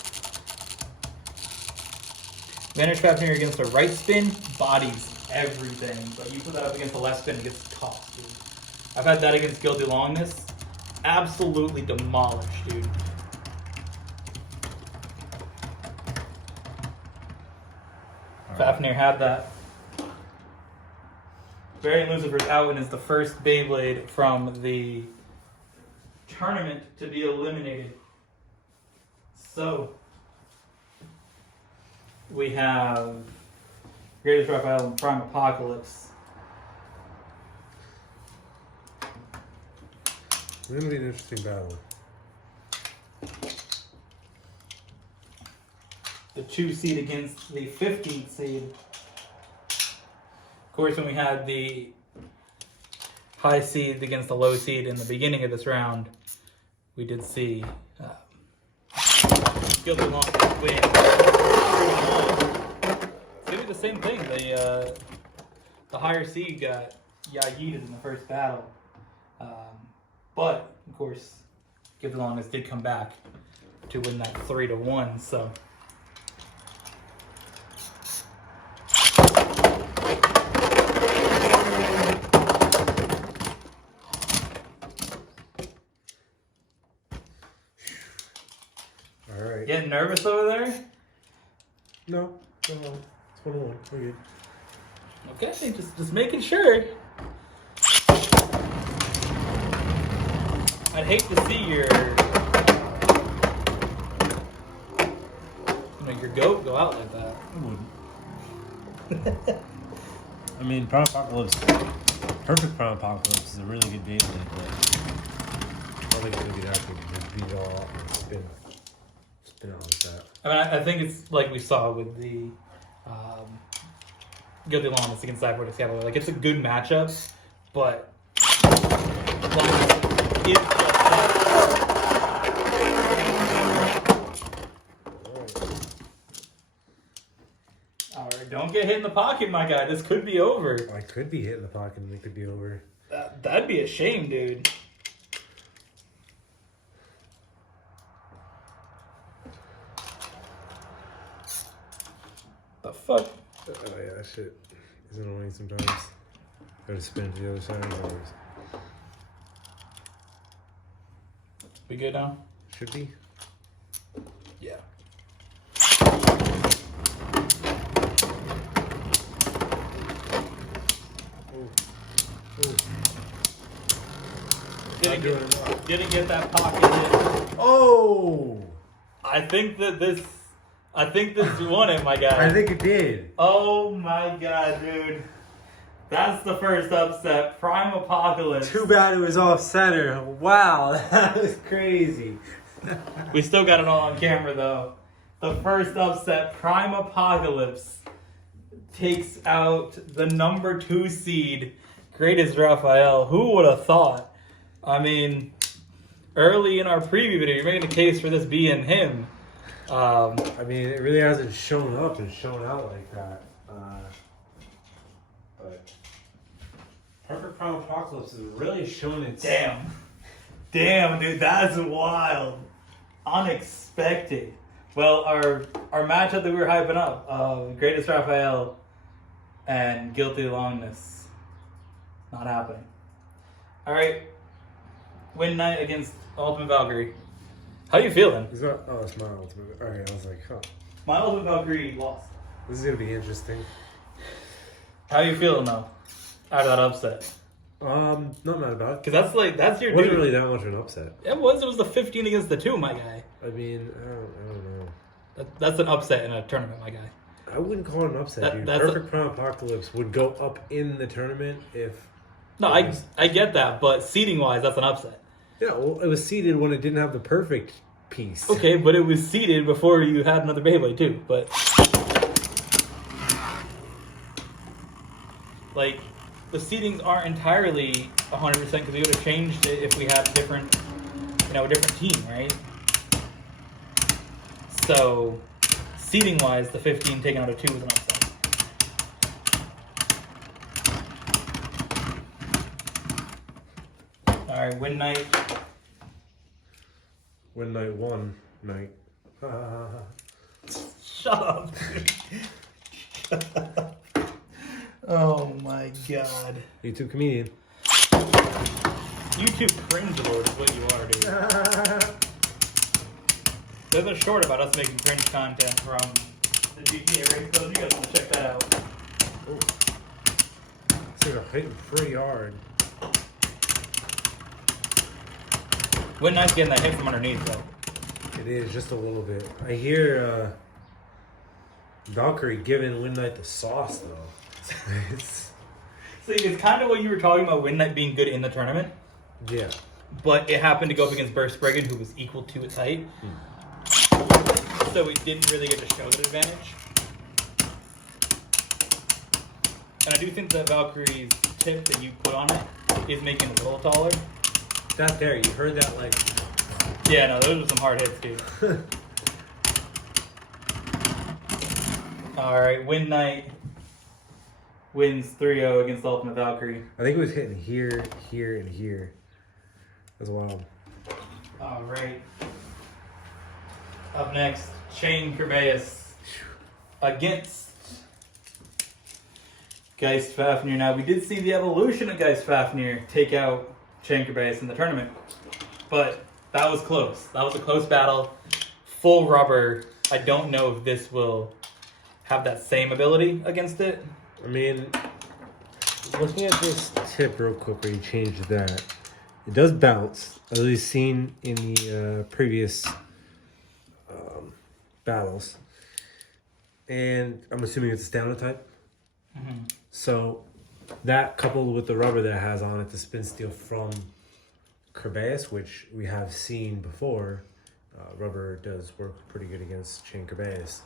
Vantage Fafnir against a right spin, bodies everything. But you put that up against a left spin, it gets tossed, dude. I've had that against Guilty Longness. Absolutely demolished, dude. Fafnir had that. Variant Lucifer's out and is the first Beyblade from the tournament to be eliminated. So, we have Greatest Raphael and Prime Apocalypse. It's going to be an interesting battle. The 2 seed against the 15th seed. Of course, when we had the high seed against the low seed in the beginning of this round, we did see Guilty Longness win. It's gonna be the same thing. The higher seed got yeeted in the first battle, but of course, Guilty Longness did come back to win that 3-1. So. Getting nervous over there? No. 21. We're good. Okay, just making sure. I'd hate to see your goat go out like that. I wouldn't. I mean, Prime Apocalypse, Perfect Prime Apocalypse is a really good Beyblade, but I don't think it's gonna be that good. Just beat it all up and spin it like that. I mean, I think it's like we saw with the Guilty Longness against Cyborg Escapula. Like, it's a good matchup, but Longness is Alright, don't get hit in the pocket, my guy. This could be over. I could be hit in the pocket and it could be over. That'd be a shame, dude. The fuck? Oh yeah, that shit is annoying sometimes. Gotta spin to the other side of yours. We good now? Should be. Yeah. Didn't get that pocket hit. Oh! I think this won it, my guy. I think it did. Oh my god, dude. That's the first upset. Prime Apocalypse. Too bad it was off center. Wow, that was crazy. We still got it all on camera though. The first upset, Prime Apocalypse, takes out the number 2 seed, Greatest Raphael. Who would have thought? I mean, early in our preview video, you're making a case for this being him. I mean, it really hasn't shown up and shown out like that. But Perfect Prime Apocalypse has really shown its... Damn, dude, that's wild. Unexpected. Well, our matchup that we were hyping up, Greatest Raphael and Guilty Longness, not happening. All right, win night against Ultimate Valkyrie. How you feeling? It's not, oh, it's my ultimate. Alright, I was like, huh. My Ultimate Valkyrie lost. This is gonna be interesting. How you feeling though? Out of that upset? Not mad about it. Because that's your It wasn't dude. really that much of an upset. It was the 15 against the 2, my guy. I mean, I don't know. That's an upset in a tournament, my guy. I wouldn't call it an upset, dude. That's Perfect Prime Apocalypse would go up in the tournament if... No, I get that, but seeding wise, that's an upset. Yeah, well, it was seeded when it didn't have the perfect piece. Okay, but it was seeded before you had another Beyblade too. But like, the seedings aren't entirely 100% because we would have changed it if we had a different team, right? So, seeding wise, the 15 taking out a 2 was an upset. All right, win night. Win night 1 night. Shut up. Oh my god. YouTube comedian. YouTube cringe lord is what you are, dude. There's a short about us making cringe content from the GTA race, so if you guys want to check that out. Oh. These are hitting pretty hard. Win Knight's getting that hit from underneath, though. It is just a little bit. I hear Valkyrie giving Win Knight the sauce though. See, it's kind of what you were talking about, Win Knight being good in the tournament, Yeah. but it happened to go up against Burst Brigand, who was equal to its height. So it didn't really get to show that advantage. And I do think that Valkyrie's tip that you put on it is making it a little taller. That there, you heard that like. Yeah, no, those are some hard hits, dude. Alright, Win Knight wins 3-0 against Ultimate Valkyrie. I think it was hitting here, here, and here. That's wild. Alright. Up next, Shane Kerbeus against Geist Fafnir. Now, we did see the evolution of Geist Fafnir take out Shane Kerbeus in the tournament, but that was close. That was a close battle. Full rubber. I don't know if this will have that same ability against it. I mean, looking at this tip real quick where you changed that, it does bounce, as we've seen in the previous battles. And I'm assuming it's a stamina type. Mm-hmm. So that coupled with the rubber that it has on it, the spin steel from Kerbeus, which we have seen before, rubber does work pretty good against Shane Kerbeus.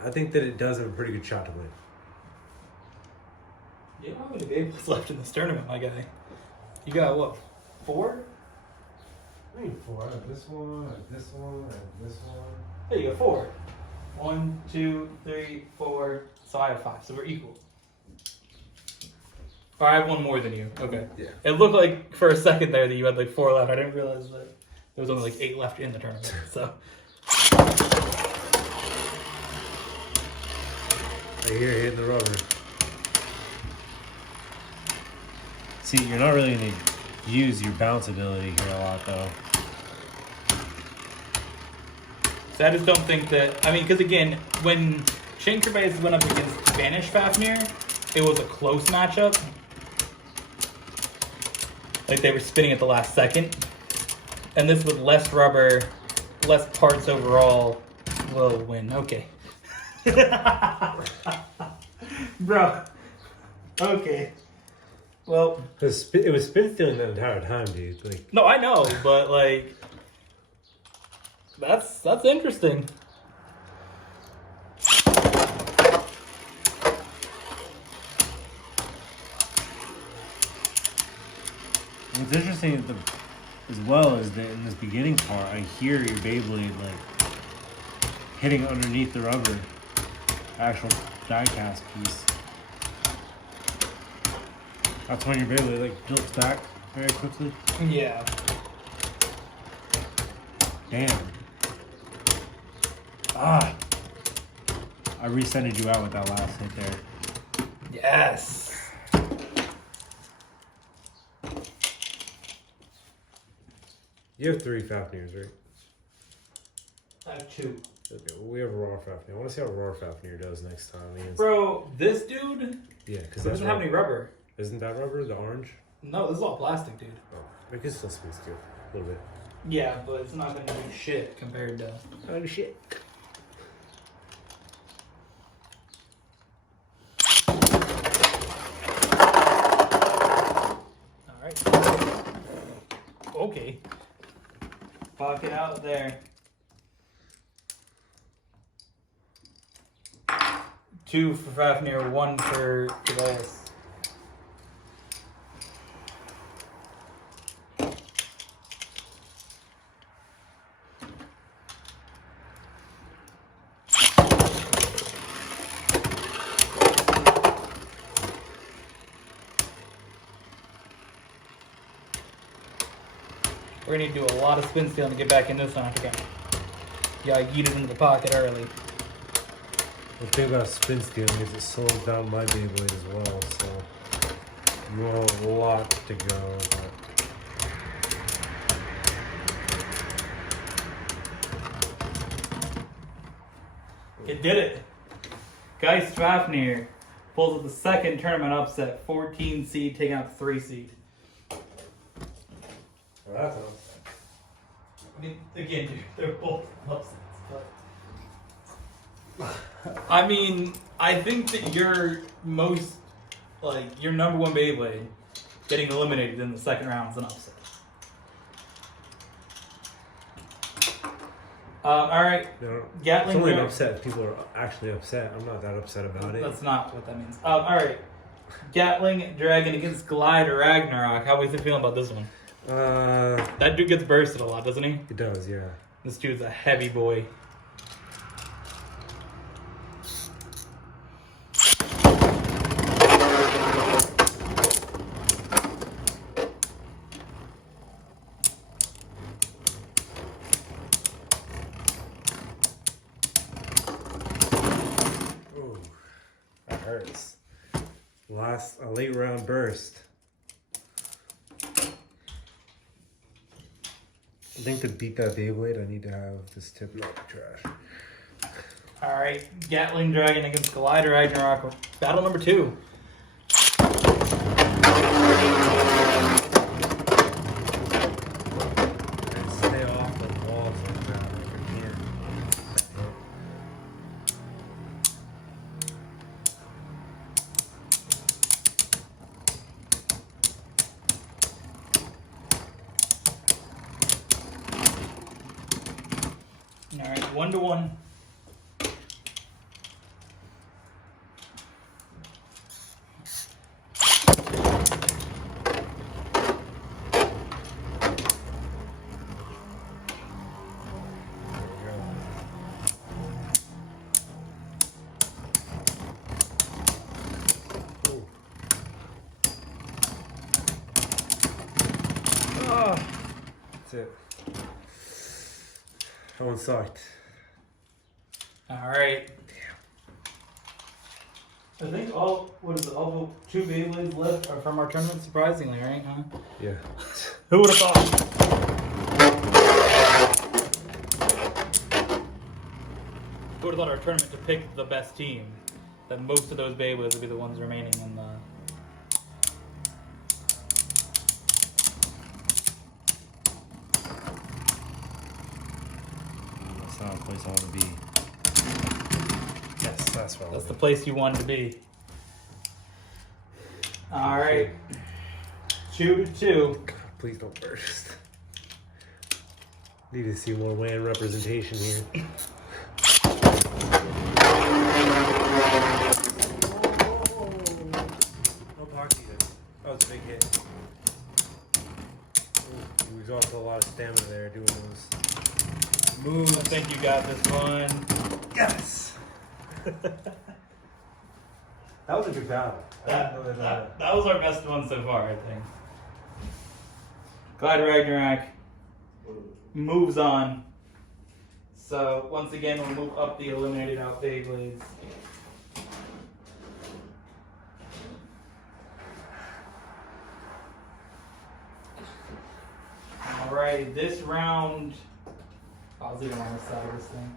I think that it does have a pretty good shot to win. You don't have any Beyblades left in this tournament, my guy. You got what? 4? I mean, 4. I have this one, I have this one, I have this one. There you go, 4. 1, 2, 3, 4. So I have 5. So we're equal. Or I have one more than you. Okay. Yeah. It looked like for a second there that you had like 4 left. I didn't realize that there was only like 8 left in the tournament. So I hear it hitting the rubber. See, you're not really going to use your bounce ability here a lot, though. I just don't think that. I mean, because again, when Shane Kerbeus went up against Spanish Fafnir, it was a close matchup. Like they were spinning at the last second. And this with less rubber, less parts overall, will win. Okay. Bro. Okay. Well. It was spin stealing the entire time, dude. Like, No, I know, but like. That's interesting. what's interesting as well is that in this beginning part, I hear your Beyblade like hitting underneath the rubber, actual die-cast piece. That's when your Beyblade like jolts back very quickly. Yeah. Damn. Ah. I resended you out with that last hit there. Yes. You have 3 Fafnirs, right? I have 2. Okay, well, we have a Raw Fafnir. I want to see how Raw Fafnir does next time. Bro, this dude Yeah, because doesn't have any rubber. Isn't that rubber? The orange? No, this is all plastic, dude. Oh, it can still spin steel a little bit. Yeah, but it's not gonna do shit compared to. Oh shit. Alright. Okay. Pocket out there. 2 for Fafnir, 1 for Tobias. We're gonna need to do a lot of spin stealing to get back in this one. I forgot. Yeah, I yeeted into the pocket early. The thing about spin stealing is it slows down my Beyblade as well, so a lot to go. But It did it. Geist Fafnir pulls up the second tournament upset, 14 seed taking out 3 seed. well, that's awesome. I mean, again, dude, they're both upsets. But I mean, I think that your number one Beyblade getting eliminated in the second round is an upset. All right, Gatling. It's only an upset if people are actually upset. I'm not that upset about it. That's not what that means. All right, Gatling Dragon against Glide Ragnarok. How are we feeling about this one? That dude gets bursted a lot, doesn't he? It does, yeah. This dude's a heavy boy. Ooh, that hurts. A late round burst. I think to beat that Beyblade, I need to have this tip not trash. All right, Gatling Dragon against Glide Ragnarok. Battle number 2. And stay off the walls like that if you can. All right, 1-1. That's it. That one sucked. All right. I think all the 2 Beyblades left are from our tournament, surprisingly, right? Huh? Yeah. Who would have thought? Who would have thought our tournament to pick the best team? That most of those Beyblades would be the ones remaining in the. That's not a place I want to be. Yes, that's what I That's the want. place you wanted to be. All right. 2-2. Please don't burst. Need to see more WAN representation here. No pocket. That was a big hit. Ooh, he was also a lot of stamina there doing those moves. I think you got this one. Yes! That was a good battle. That was our best one so far, I think. Glide Ragnarok moves on. So once again, we'll move up the eliminated out Beyblades. Alright, this round. I was even on the side of this thing.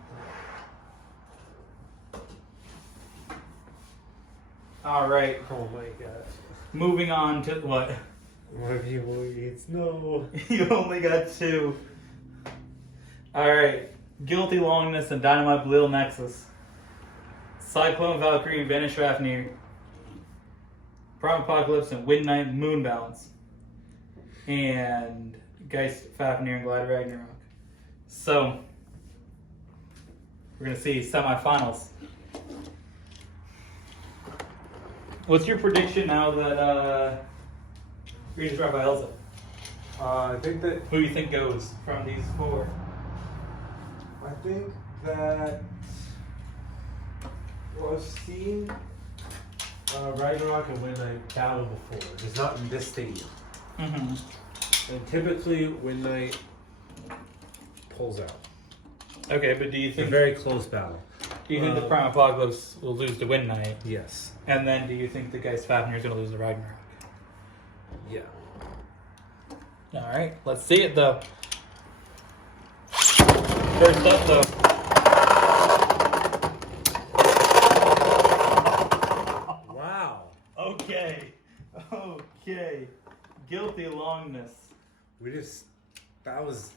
Alright, Oh my gosh. moving on to what? One of you leads. No. You only got 2. Alright. Guilty Longness and Dynamite Bleel Nexus. Cyclone Valkyrie and Vanish Fafnir. Prime Apocalypse and Midnight Moon Balance. And Geist Fafnir and Glide Ragnarok. So, we're going to see semifinals. What's your prediction now that Green is right by Elsa? I think that Who do you think goes from these 4? I think that well, I've seen Ragnarok and Midnight battle before, just not in this stadium. Mm-hmm. And typically, Midnight pulls out. Okay, but do you It's a think very close battle. Do you think the Prime Apocalypse will lose to Win Knight? Yes. And then do you think the Geist Fafnir is going to lose to Ragnarok? Yeah. Alright, let's see it though. First up though. Wow. Okay. Guilty Longness. That was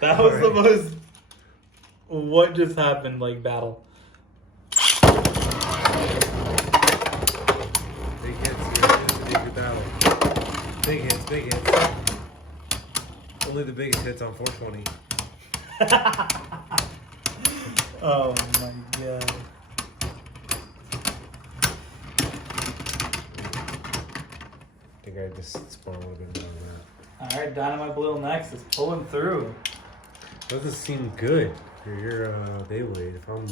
the most. What just happened, like, battle? big hits here. It's a big battle. Big hits. Only the biggest hits on 420. Oh my god. I think I just spun a little bit more than that. Alright, Dynamite Blue next is pulling through. Doesn't seem good for your Beyblade. If I'm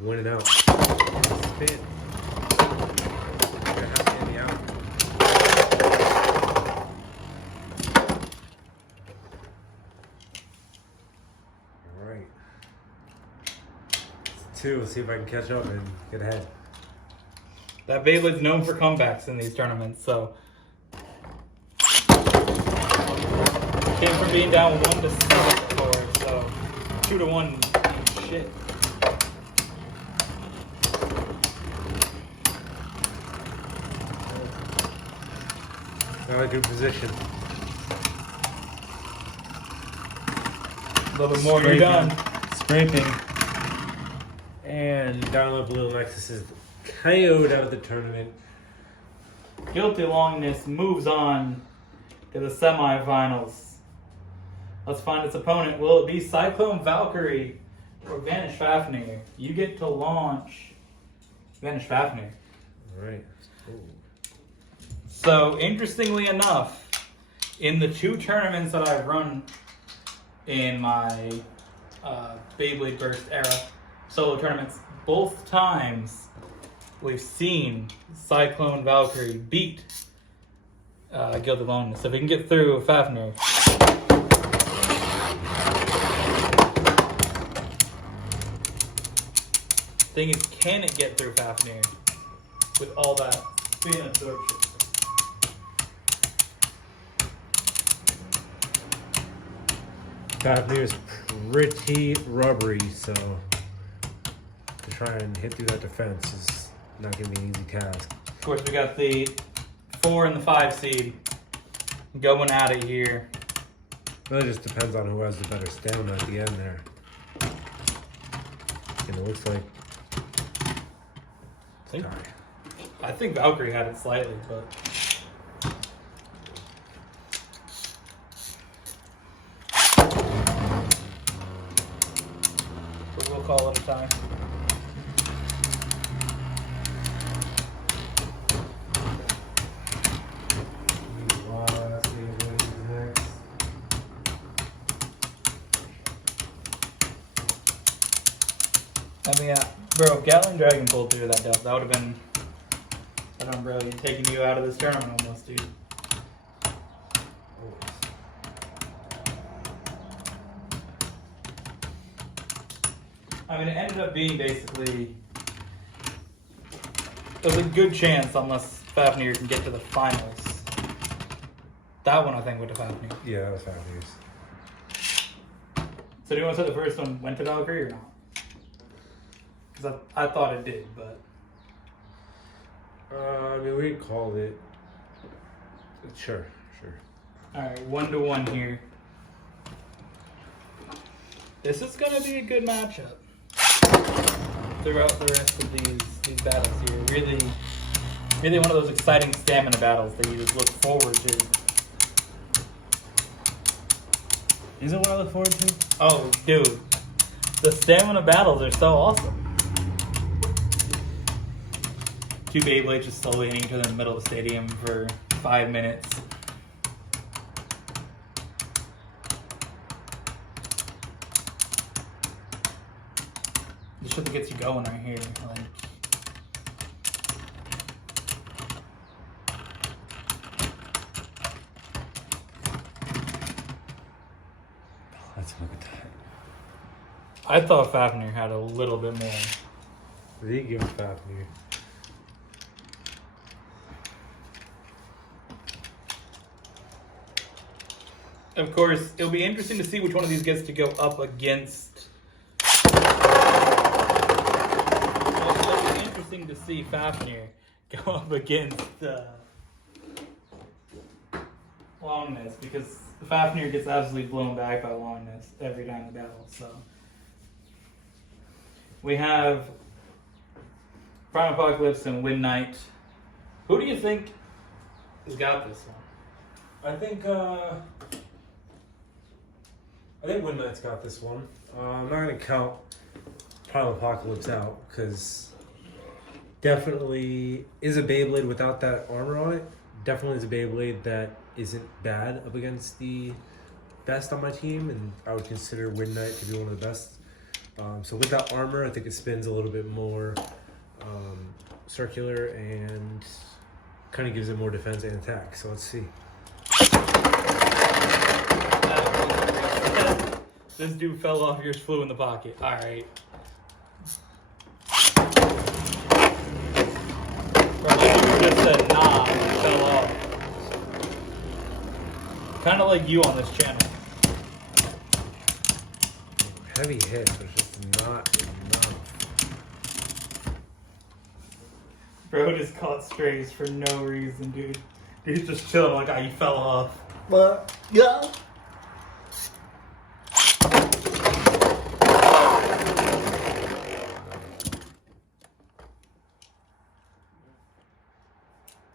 winning out, spin. You're gonna have to get me out. All right. It's 2. Let's see if I can catch up and get ahead. That Beyblade's known for comebacks in these tournaments, so. Came from being down 1-7 before, so 2-1. Shit. Not a good position. A little bit more, you're done. Scraping. And Dynamite Blue Alexis is KO'd out of the tournament. Guilty Longness moves on to the semifinals. Let's find its opponent. Will it be Cyclone Valkyrie or Vanish Fafnir? You get to launch Vanish Fafnir. Alright. So, interestingly enough, in the 2 tournaments that I've run in my Beyblade Burst era solo tournaments, both times we've seen Cyclone Valkyrie beat Guilty Longness. So if we can get through Fafnir. Thing is, can it get through Fafnir with all that spin absorption? Fafnir is pretty rubbery, so to try and hit through that defense is not going to be an easy task. Of course, we got the 4 and the 5 seed going at it here. Really just depends on who has the better stamina at the end there. And it looks like I think Valkyrie had it slightly, but we'll call it a time. I mean, bro, if Gatling Dragon pulled through that dub, that would have been, I don't know, bro, you're taking you out of this tournament almost, dude. I mean, it ended up being basically, there's a good chance, unless Fafnir can get to the finals. That one, I think, went to Fafnir. Yeah, that was Fafnir's. So do you want to say the first one went to Valkyrie or not? Because I thought it did, but... I mean, we called it. Sure. Alright, 1-1 here. This is going to be a good matchup throughout the rest of these battles here. Really one of those exciting stamina battles that you just look forward to. Is it what I look forward to? Oh, dude. The stamina battles are so awesome. 2 Beyblades just slowly hitting each other in the middle of the stadium for 5 minutes. This shit that gets you going right here. Like, Let's look at that. I thought Fafnir had a little bit more. They didn't give him Fafnir. Of course, it'll be interesting to see which one of these gets to go up against. It'll be interesting to see Fafnir go up against Longness, because Fafnir gets absolutely blown back by Longness every time in battle. So we have Prime Apocalypse and Wind Knight. Who do you think has got this one? I think Wind Knight's got this one. I'm not gonna count Prime Apocalypse out because definitely is a Beyblade without that armor on it. Definitely is a Beyblade that isn't bad up against the best on my team, and I would consider Wind Knight to be one of the best. So with that armor, I think it spins a little bit more circular and kind of gives it more defense and attack. So let's see. This dude fell off, yours flew in the pocket. Alright. Bro, you just said nah, and fell off. Kind of like you on this channel. Heavy hits are just not enough. Bro just caught strays for no reason, dude. Dude's just chilling like, you fell off. But, yeah.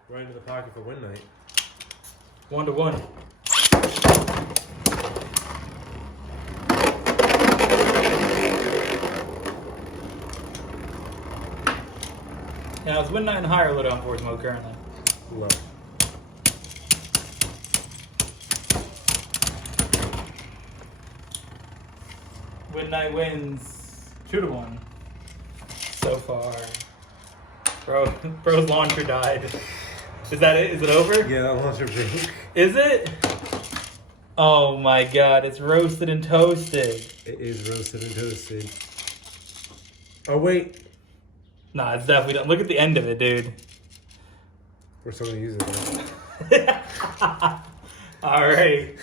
Right into the pocket for Wind Knight. 1-1. Now, is Wind Knight in higher low down force mode currently? Low. Wind Knight wins 2-1 so far. Bro's launcher died. Is that it? Is it over? Yeah, that launcher broke. Is it? Oh my god, it's roasted and toasted. It is roasted and toasted. Oh, wait. Nah, it's definitely done. Look at the end of it, dude. We're still going to use it, though. Alright.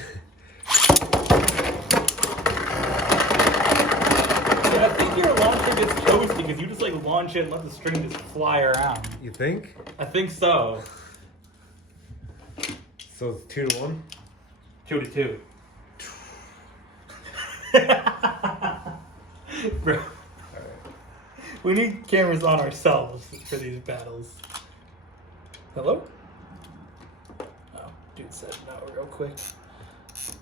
Yeah, I think your launcher gets toasted because you just like launch it and let the string just fly around. You think? I think so. So it's 2-1? 2-2. Bro. We need cameras on ourselves for these battles. Hello? Oh, dude said no real quick.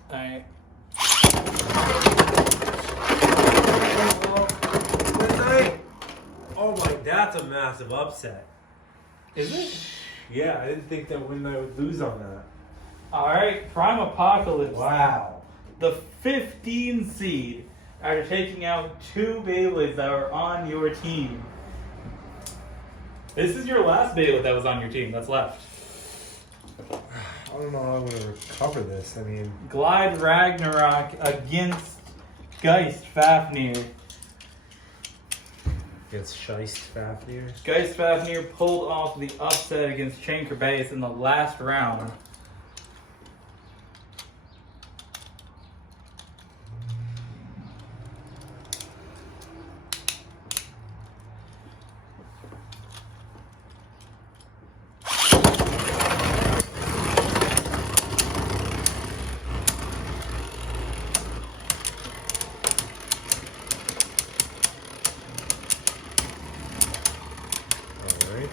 Alright. Wind Knight! Oh my, that's a massive upset. Is it? Yeah, I didn't think that Wind Knight would lose on that. Alright, Prime Apocalypse. Wow. The 15 seed after taking out 2 Beyblades that were on your team. This is your last Beyblade that was on your team that's left. I don't know how I'm going to recover this. I mean, Glide Ragnarok against Geist Fafnir. against Scheist Fafnir. Geist Fafnir pulled off the upset against Chain Kerbeus in the last round.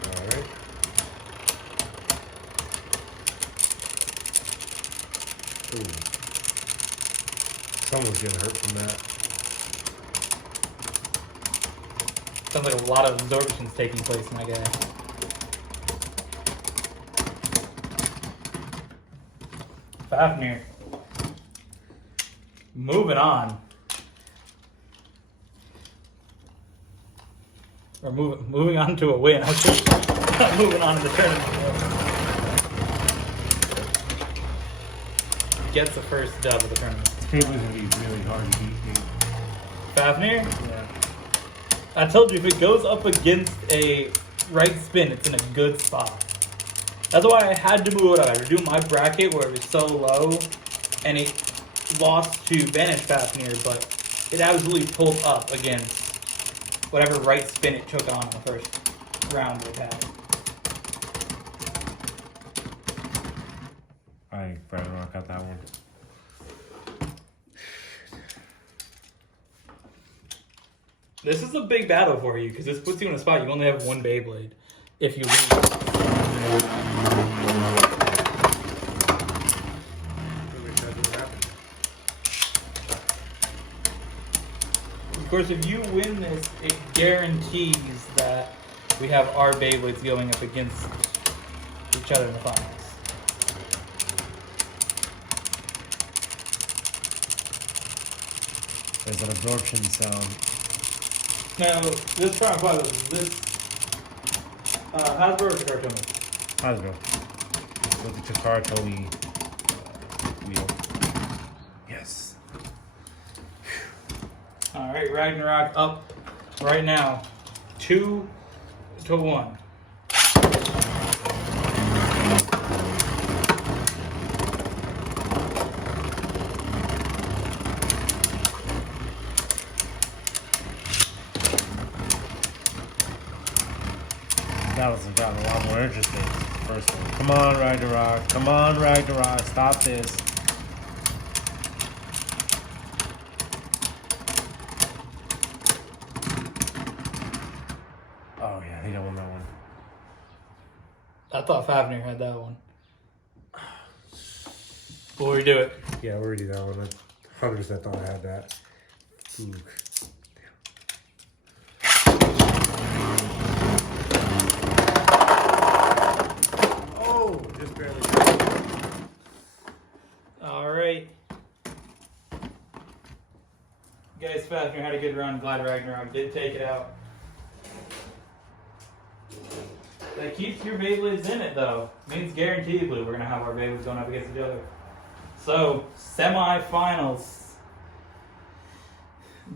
Alright. Ooh. Someone's getting hurt from that. Sounds like a lot of absorptions taking place, my guy. Fafnir. Moving on. Or moving on to a win. I was just moving on to the tournament. Gets the first dub of the tournament. This table's going to be really hard to beat, dude. Fafnir. Yeah. I told you, if it goes up against a right spin, it's in a good spot. That's why I had to move it up. I had to do my bracket where it was so low, and it lost to Vanish Fafnir, but it absolutely pulled up against whatever right spin it took on the first round we had. I think Brighton Rock got that one. This is a big battle for you, because this puts you in a spot you only have one Beyblade if you lose. Of course, if you win this, it guarantees that we have our Beyblades going up against each other in the finals. There's an absorption sound. Now, this Prime 5 is this Hasbro or Takara? Hasbro. With the Takara Tomy wheel. Yes. Alright, Ragnarok up right now. 2-1. Battles have gotten a lot more interesting. First one. Come on, Ragnarok. Come on, Ragnarok. Stop this. Oh, yeah. He don't won that one. I thought Fafnir had that one. Will we do it? Yeah, we already that one. I 100% thought I had that. Ooh. Oh, just barely. Alright. Guys, Fafnir had a good run. Glad Ragnarok did take it out. That keeps your Beyblades in it, though. Means guaranteedly we're going to have our Beyblades going up against each other. So, semifinals.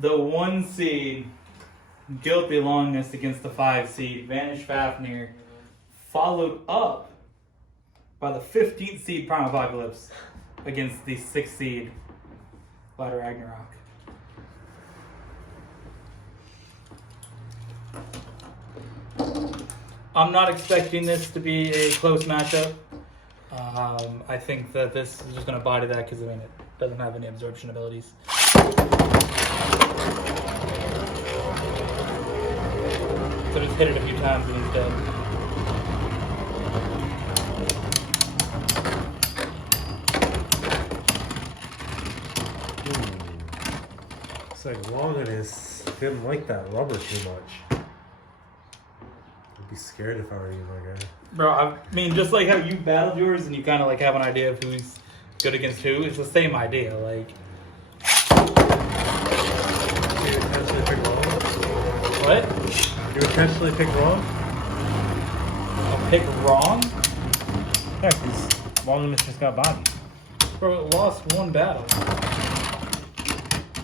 The 1 seed, Guilty Longness against the 5 seed, Vanish Fafnir, followed up by the 15th seed, Prime Apocalypse, against the 6th seed, Ladder Ragnarok. I'm not expecting this to be a close matchup. I think that this is just going to body that because I mean, it doesn't have any absorption abilities. So just hit it a few times and he's dead. It's like Longinus didn't like that rubber too much. I'd be scared if I were you, my guy. Bro, I mean, just like how you battled yours and you kind of like have an idea of who's good against who, it's the same idea. Like, You intentionally pick wrong? what? You intentionally pick wrong? A pick wrong? Yeah, because Longinus just got bodied. Bro, it lost one battle.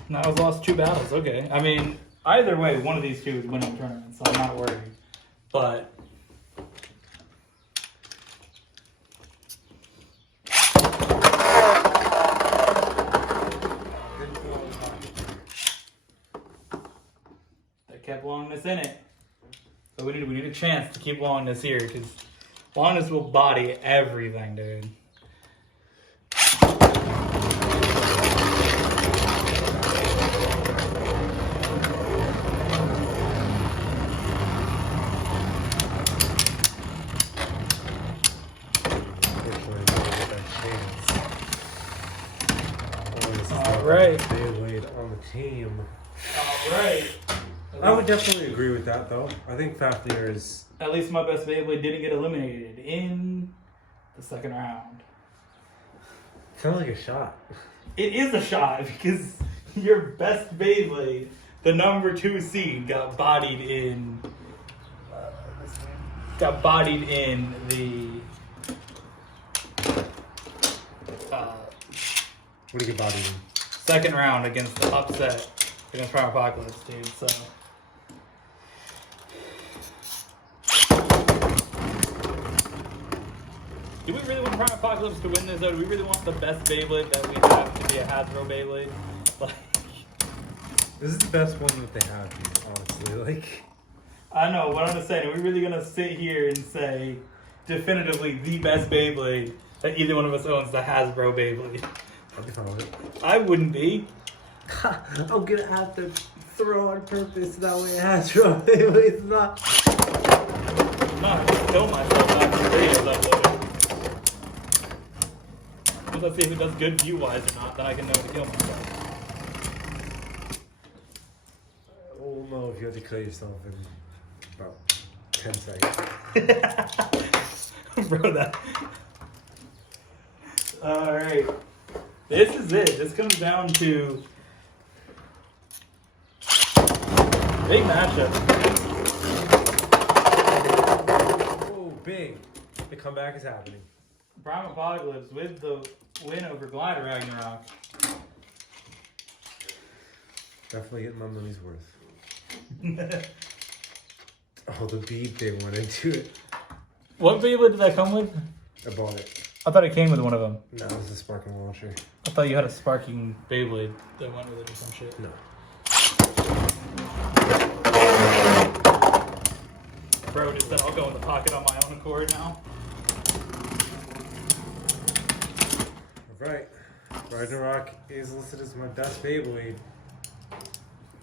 Now it's lost 2 battles. Okay. I mean, either way, one of these two is winning the tournament, so I'm not worried. But that kept Longness in it. So we need a chance to keep Longness here because Longness will body everything, dude. Right. Beyblade on the team. Alright. I would definitely agree with that, though. I think Fafnir is. At least my best Beyblade didn't get eliminated in the second round. Sounds like a shot. It is a shot because your best Beyblade, the number 2 seed, got bodied in. Got bodied in the. What do you get bodied in? Second round against the upset against Prime Apocalypse, dude. So. Do we really want Prime Apocalypse to win this, though? Do we really want the best Beyblade that we have to be a Hasbro Beyblade? Like, This is the best one that they have, dude, honestly. Like, I know, what I'm just saying, are we really gonna sit here and say definitively the best Beyblade that either one of us owns the Hasbro Beyblade? I'll be fine with it. I wouldn't be. I'm gonna have to throw on purpose that way it has from it's not. I'm not gonna kill myself after the video's uploaded. Once I see who does good view-wise or not, then I can know to kill myself. We'll know if you have to kill yourself in about 10 seconds. Bro, that. Alright. This is it. This comes down to big matchup. Oh, big. The comeback is happening. Prime Apocalypse with the win over Glider Ragnarok. Definitely getting my money's worth. Oh, the bead they went into it. What Beyblade did that come with? I bought it. I thought it came with one of them. No, it was a sparking launcher. I thought you had a sparking Beyblade that went with it or some shit. No. Bro just said I'll go in the pocket on my own accord now. Alright. Ragnarok is listed as my best Beyblade.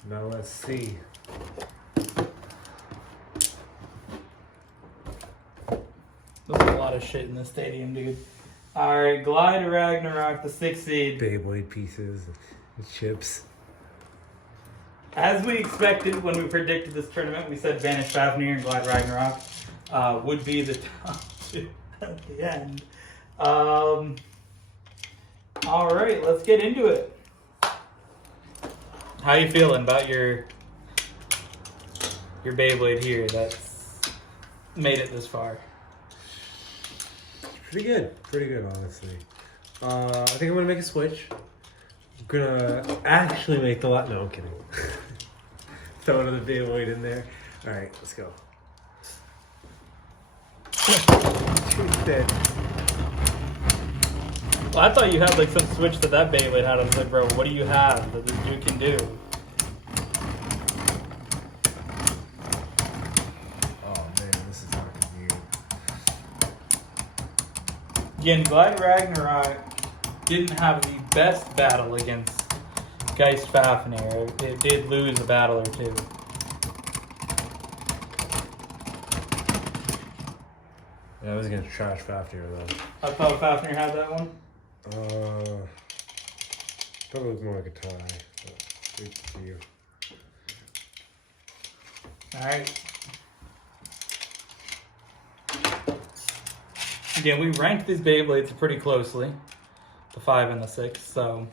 Now let's see. There's a lot of shit in this stadium, dude. Alright, Glider Ragnarok, the 6th seed. Beyblade pieces and chips. As we expected when we predicted this tournament, we said Vanish Fafnir and Glide Ragnarok would be the top two at the end. Alright, let's get into it. How you feeling about your Beyblade here that's made it this far? Pretty good, honestly. I think I'm gonna make a switch. I'm gonna actually make the lot. No, I'm kidding. Throw another Beyblade in there. All right, let's go. Dead. Well, I thought you had like some switch that Beyblade had. I was like, bro, what do you have that this dude can do? Oh man, this is fucking weird. Again, Glide Ragnarok didn't have the best battle against Geist Fafnir. It did lose a battle or two. Yeah, I was against Trash Fafnir though. I thought Fafnir had that one. Thought it was more like a tie. But good for you. Alright. Again, we ranked these Beyblades pretty closely. The 5 and the 6, so...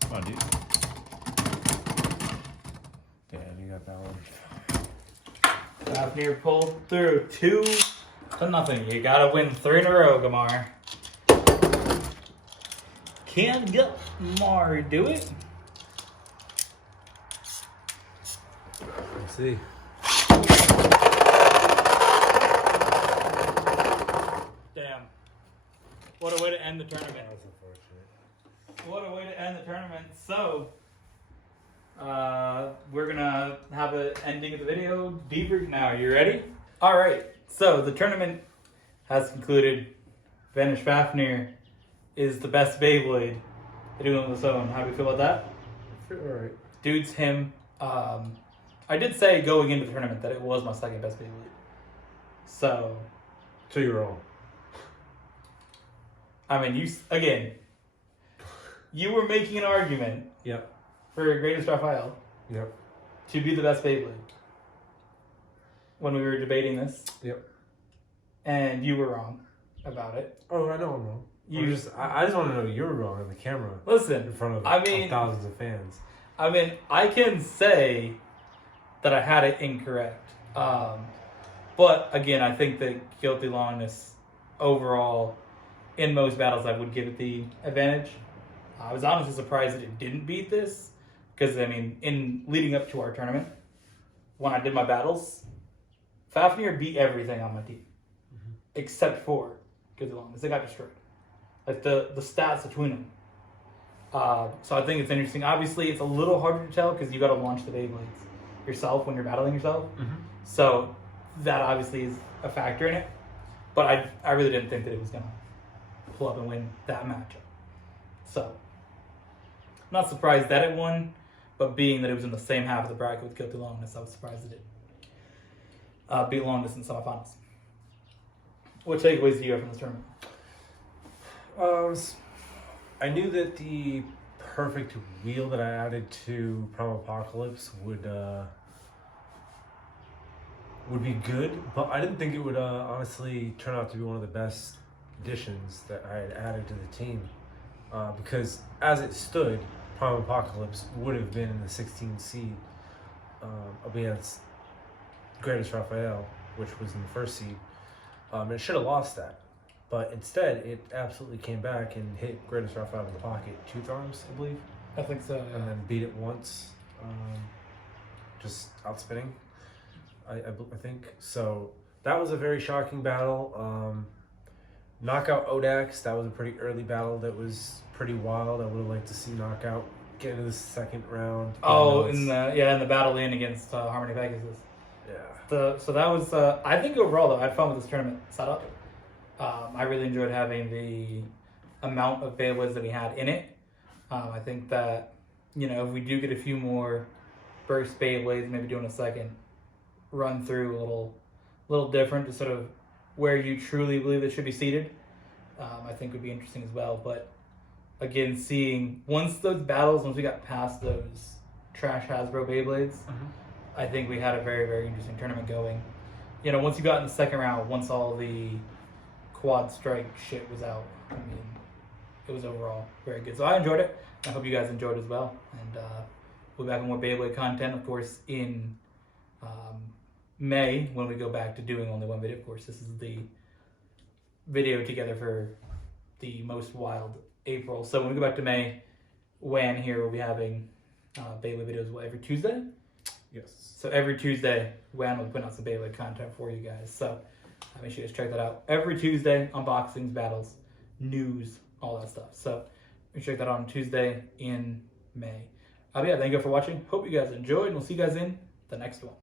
Come on, dude. Damn, you got that one. Fafnir pulled through 2-0. You gotta win 3 in a row, Gamar. Can Gamar do it? Let's see. Damn. What a way to end the tournament. That's unfortunate. What a way to end the tournament. So, we're gonna have an ending of the video deeper now. You ready? All right. So the tournament has concluded. Vanish Fafnir is the best Beyblade to do on its own. How do you feel about that? All right. Dude's him. I did say going into the tournament that it was my second best Beyblade. So you're wrong. I mean, you were making an argument Yep. for Greatest Raphael Yep. to be the best Beyblade. when we were debating this. Yep. And you were wrong about it. Oh, I know I'm wrong. You I just want to know you're wrong on the camera listen. in front of of thousands of fans. I mean, I can say that I had it incorrect. But again, I think that Guilty Longness overall, in most battles, I would give it the advantage. I was honestly surprised that it didn't beat this. Because, I mean, in leading up to our tournament, when I did my battles, Fafnir beat everything on my team. Except for Guilty Longness. They got destroyed. Like, the stats between them. So I think it's interesting. Obviously, it's a little harder to tell because you got to launch the Beyblades yourself when you're battling yourself. So that obviously is a factor in it. But I really didn't think that it was going to pull up and win that matchup. So, I'm not surprised that it won, but being that it was in the same half of the bracket with Guilty Longness, I was surprised that it beat Longness in semifinals. What takeaways do you have from this tournament? I knew that the perfect wheel that I added to Primal Apocalypse would be good, but I didn't think it would honestly turn out to be one of the best additions that I had added to the team. Because as it stood, Primal Apocalypse would have been in the 16th seed against Greatest Raphael, which was in the first seed. It should have lost that. But instead, it absolutely came back and hit Greatest Raphael in the pocket 2 times, I believe. I think so. Yeah. And then beat it once, just outspinning, I think. So that was a very shocking battle. Knockout Odax, that was a pretty early battle that was pretty wild. I would have liked to see Knockout get into the second round. In the battle in against Harmony Pegasus. Yeah. So that was I think overall though I had fun with this tournament setup. I really enjoyed having the amount of Beyblades that we had in it. I think that if we do get a few more burst Beyblades, maybe doing a second run through a little different to sort of where you truly believe they should be seated, I think would be interesting as well. But again, seeing once we got past those trash Hasbro Beyblades, I think we had a very, very interesting tournament going. Once you got in the second round, once all the quad strike shit was out, I mean, it was overall very good. So I enjoyed it. I hope you guys enjoyed as well. And we'll be back with more Beyblade content, of course, in May when we go back to doing only one video. Of course, this is the video together for the most wild April. So when we go back to May, Wan here will be having Beyblade videos every Tuesday. Yes. So every Tuesday, Wan will be putting out some Beyblade content for you guys. So make sure you guys check that out. Every Tuesday, unboxings, battles, news, all that stuff. So make sure you check that out on Tuesday in May. Yeah, thank you for watching. Hope you guys enjoyed, and we'll see you guys in the next one.